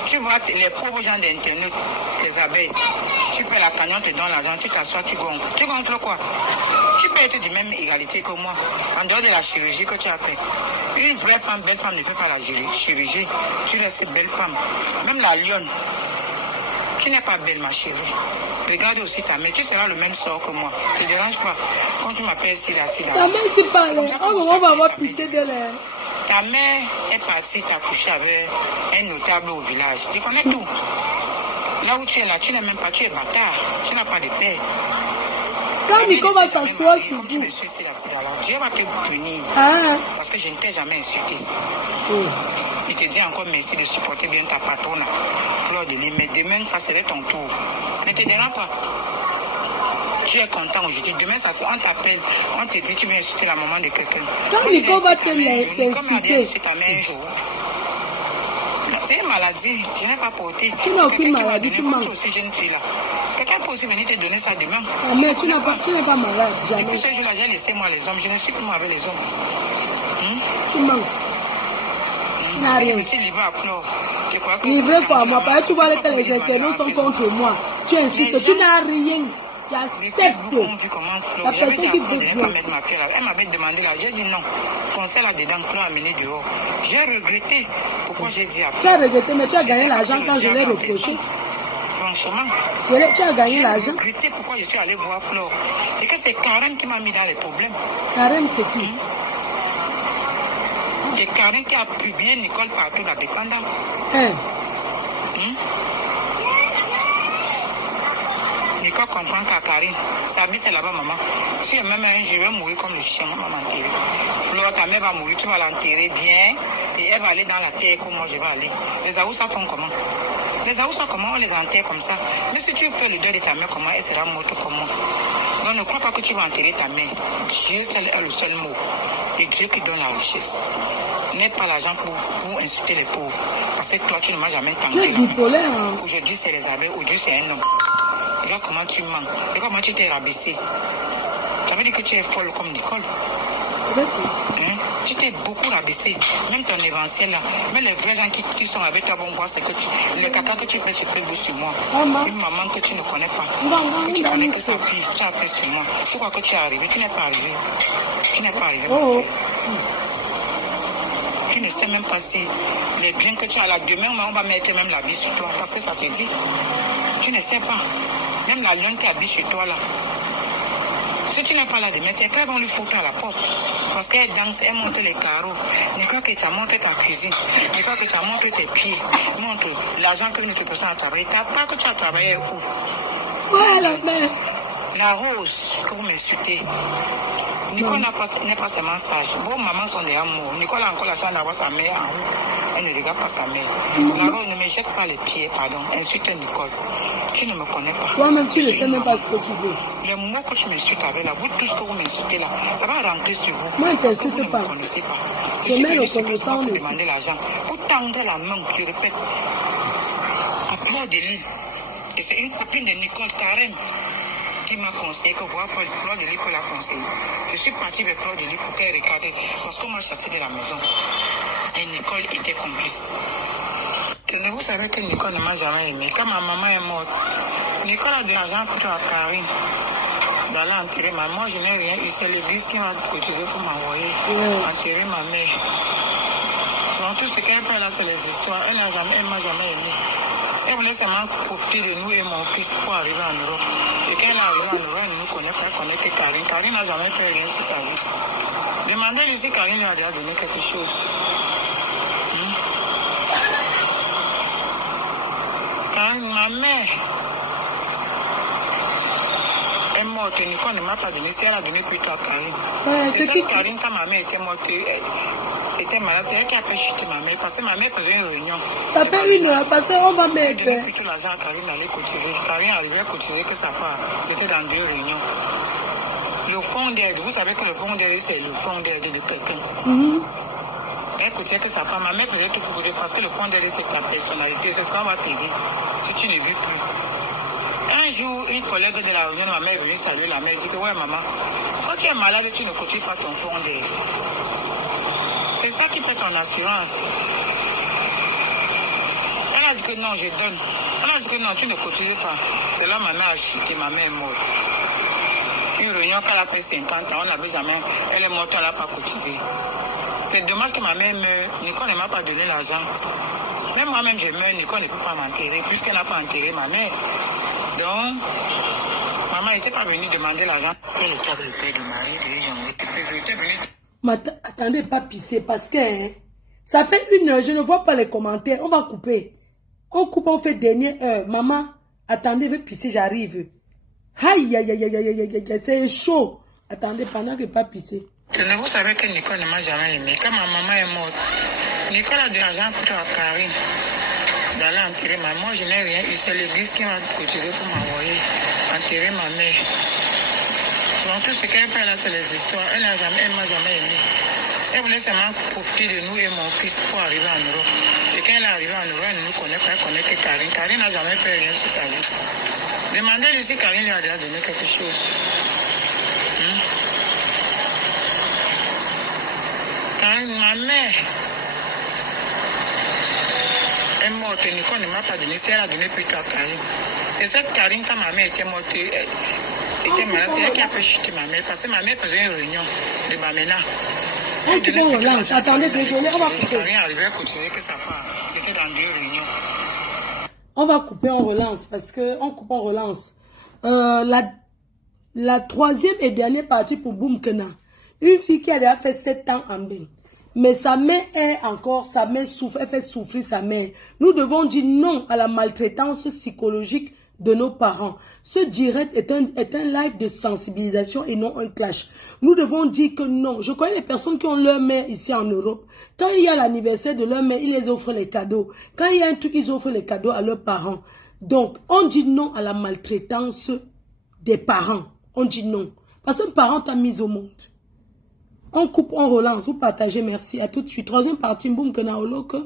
Tu vois les pauvres gens d'Internet, les abeilles. Tu fais la cagnotte et donnes l'argent, tu t'assois, tu gonfles. Tu gonfles quoi? Tu peux être de même égalité que moi, en dehors de la chirurgie que tu as fait. Une vraie femme, belle femme ne fait pas la chirurgie. Tu restes belle femme. Même la lionne. Tu n'es pas belle, ma chérie. Regarde aussi ta mère. Tu seras le même sort que moi. Ne te dérange pas. Quand tu m'appelles Sida. Ta mère, c'est pas là. On va avoir pitié de elle. Ta mère est partie t'accoucher avec un notable au village. Tu connais tout. Là où tu es là, tu n'es même pas, tu es bâtard. Tu n'as pas de père. Quand Nicole va s'asseoir sur vous, Dieu va te punir. Parce que je ne t'ai jamais insulté. Je te dis encore merci de supporter bien ta patronne, Fleur de Lys. Mais demain, ça serait ton tour. Ne te dérange pas. Tu es content aujourd'hui. Demain, on t'appelle, on te dit tu viens insulter la maman de quelqu'un. Quand Nicole va t'insulter. C'est une maladie, je n'ai pas porté. Tu n'as aucune maladie, tu mens. Quelqu'un peut aussi venir te donner ça demain. Mais tu n'es pas malade, jamais. Pour ce jour-là, j'ai laissé moi les hommes. Je ne suis plus moi avec les hommes. Tu mens. Tu n'as rien. Je suis livré à Flore. Livré par moi, parce que tu vois que les internautes sont contre moi. Tu insistes, tu n'as rien. J'accepte. La personne qui veut bien. Elle m'avait demandé là, j'ai dit non. Conseil là-dedans, Flore a mené dehors. J'ai regretté. Pourquoi j'ai dit après? Tu as regretté, mais tu as gagné l'argent quand je l'ai reproché. Franchement, tu as gagné l'argent. J'ai regretté pourquoi je suis allé voir Flore. Et que c'est Karen qui m'a mis dans les problèmes. Karen, c'est qui? C'est Karen qui a publié Nicole partout là, dépendant. Nicole comprend qu'à Karine, sa vie c'est là-bas, maman. Si elle m'aime un jour, je vais mourir comme le chien, maman va m'enterrer. Flore, ta mère va mourir, tu vas l'enterrer bien, et elle va aller dans la terre comme moi je vais aller. Les Aoussa font comment? Les Aoussa, comment on les enterre comme ça? Mais si tu fais le deuil de ta mère, comment elle sera morte comme moi? Donc ne crois pas que tu vas enterrer ta mère. Dieu, c'est le seul mot. Et Dieu qui donne la richesse. N'aide pas l'argent pour insulter les pauvres. Parce que toi, tu ne m'as jamais tendu. Tu es bipolaire. Aujourd'hui, c'est les abeilles, aujourd'hui, c'est un homme. Regarde comment tu mens. Regarde comment tu t'es rabaissé. Ça veut dire que tu es folle comme Nicole. Tu t'es beaucoup rabaissé. Même ton événementiel là. Même les vrais gens qui sont avec toi vont voir ce que le caca que tu fais sur Facebook sur moi. Une maman que tu ne connais pas. Que tu connais que sa fille. Tu as fait sur moi. Pourquoi que tu es arrivé? Tu n'es pas arrivé. Tu n'es pas arrivé. Tu ne sais même pas si les biens que tu as là. Demain, on va mettre même la vie sur toi. Parce que ça se dit. Tu ne sais pas. Même la lionne qui habite chez toi là. Si tu n'es pas là demain, quelqu'un va lui foutre à la porte. Parce qu'elle danse, elle monte les carreaux. Ne crois que tu as monté ta cuisine. Ne crois que tu as monté tes pieds. Montre l'argent que notre personne a travaillé. Tu n'as pas que tu as travaillé où? Ouais, la mère. La rose que vous m'insultez. Nicole n'est pas seulement sage. Vos mamans sont des amours. Nicole a encore la chance d'avoir sa mère en haut. Elle ne regarde pas sa mère. La rose ne me jette pas les pieds, pardon. Insulte Nicole. Tu ne me connais pas. Toi-même, tu ne sais même pas ce que tu veux. Les mots que tu m'insultes avec là, vous, tout ce que vous m'insultez là, ça va rentrer sur vous. Moi, je ne t'insulte pas. Vous ne me connaissez pas. Je mets le connaissant. Vous demandez l'argent. Vous tendez la main, je répète. À Fleur de Lys. Et c'est une copine de Nicole, Karen, qui m'a conseillé que voir Fleur de Lys l'a conseillé. Je suis partie vers Fleur de Lys pour qu'elle regarde. Parce qu'on m'a chassé de la maison. Et Nicole était complice. Et vous savez que Nicole ne m'a jamais aimé. Quand ma maman est morte, Nicole a de l'argent pour à Karine d'aller enterrer ma mère. Moi, je n'ai rien eu. C'est l'église qui m'a cotisé pour m'envoyer enterrer ma mère. Donc, tout ce qu'elle fait là, c'est les histoires. Elle ne m'a jamais aimé. Elle voulait seulement profiter de nous et mon fils pour arriver en Europe. Et quand elle est arrivée en Europe, elle ne nous connaît pas, elle connaît que Karine. Karine n'a jamais fait rien sur sa vie. Demandez-lui si Karine lui a déjà donné quelque chose. Karine, ma mère est morte. morte, Nicole ne m'a pas donné, c'est elle a donné plutôt à Karine. C'est cette Karine, quand ma mère était morte, était malade, c'est elle qui a fait chuter ma mère, parce que ma mère faisait une réunion. Ça fait une heure, parce qu'on va mettre... Elle donnait plutôt l'argent à Karine d'aller cotiser. Karine arrivait à cotiser que ça part. C'était dans 2 réunions. Le fonds d'aide, vous savez que le fonds d'aide, c'est le fonds d'aide de quelqu'un. Elle cotisait que ça part. Ma mère faisait tout pour vous dire, parce que le fonds d'aide, c'est ta personnalité, c'est ce qu'on va t'aider, si tu ne vis plus. Un jour, une collègue de la réunion, ma mère est venue saluer la mère, elle dit que ouais maman, quand tu es malade, tu ne cotises pas ton fonds d'aide. C'est ça qui fait ton assurance. Elle a dit que non, je donne. Elle a dit que non, tu ne cotises pas. C'est là ma mère a chuté, ma mère est morte. Une réunion qu'elle a fait 50 ans, on n'avait jamais, elle est morte, elle n'a pas cotisé. C'est dommage que ma mère meure, Nicole ne m'a pas donné l'argent. Même moi-même je meurs, Nicole ne peut pas m'enterrer, puisqu'elle n'a pas enterré ma mère. Donc, maman n'était pas venue demander l'argent. C'est le cas de le père du mari, je était venue. Attendez, pas pisser, parce que ça fait 1 heure, je ne vois pas les commentaires, on va couper. On coupe, on fait dernière heure. Maman, attendez, je vais pisser, j'arrive. Aïe, aïe, aïe, aïe, aïe, aïe, aïe, c'est chaud. Attendez, pendant que pas pisser. Vous savez que Nicole ne m'a jamais aimé. Quand ma maman est morte, Nicole a de l'argent plutôt à Karine d'aller enterrer ma mère. Moi, je n'ai rien eu. C'est l'église qui m'a cotisé pour m'envoyer enterrer ma mère. Donc, tout ce qu'elle fait là, c'est les histoires. Elle m'a jamais aimé. Elle voulait seulement profiter de nous et mon fils pour arriver en Europe. Et quand elle est arrivée en Europe, elle ne nous connaît pas, elle connaît que Karine. Karine n'a jamais fait rien sur sa vie. Demandez-lui si Karine lui a déjà donné quelque chose. Karine, ma mère est morte, Nicole ne m'a pas donné, c'est elle a donné plutôt à Karine. Et cette Karine, quand ma mère était morte, était malade, c'est elle qui a fait chuter ma mère, parce que ma mère faisait une réunion de Bamena. On relance, attendez, désolé, on va couper. Karine arrivait à cotiser que ça part, c'était dans 2 réunions. On va couper, on relance, parce que on coupe, on relance. La troisième et dernière partie pour Boumkena. Une fille qui a déjà fait 7 ans en bain. Mais sa mère est encore, sa mère souffre, elle fait souffrir sa mère. Nous devons dire non à la maltraitance psychologique de nos parents. Ce direct est un live de sensibilisation et non un clash. Nous devons dire que non. Je connais les personnes qui ont leur mère ici en Europe. Quand il y a l'anniversaire de leur mère, ils les offrent les cadeaux. Quand il y a un truc, ils offrent les cadeaux à leurs parents. Donc, on dit non à la maltraitance des parents. On dit non. Parce qu'un parent t'a mis au monde. On coupe, on relance, vous partagez, merci. À tout de suite. Troisième partie, Boumkena Oloke.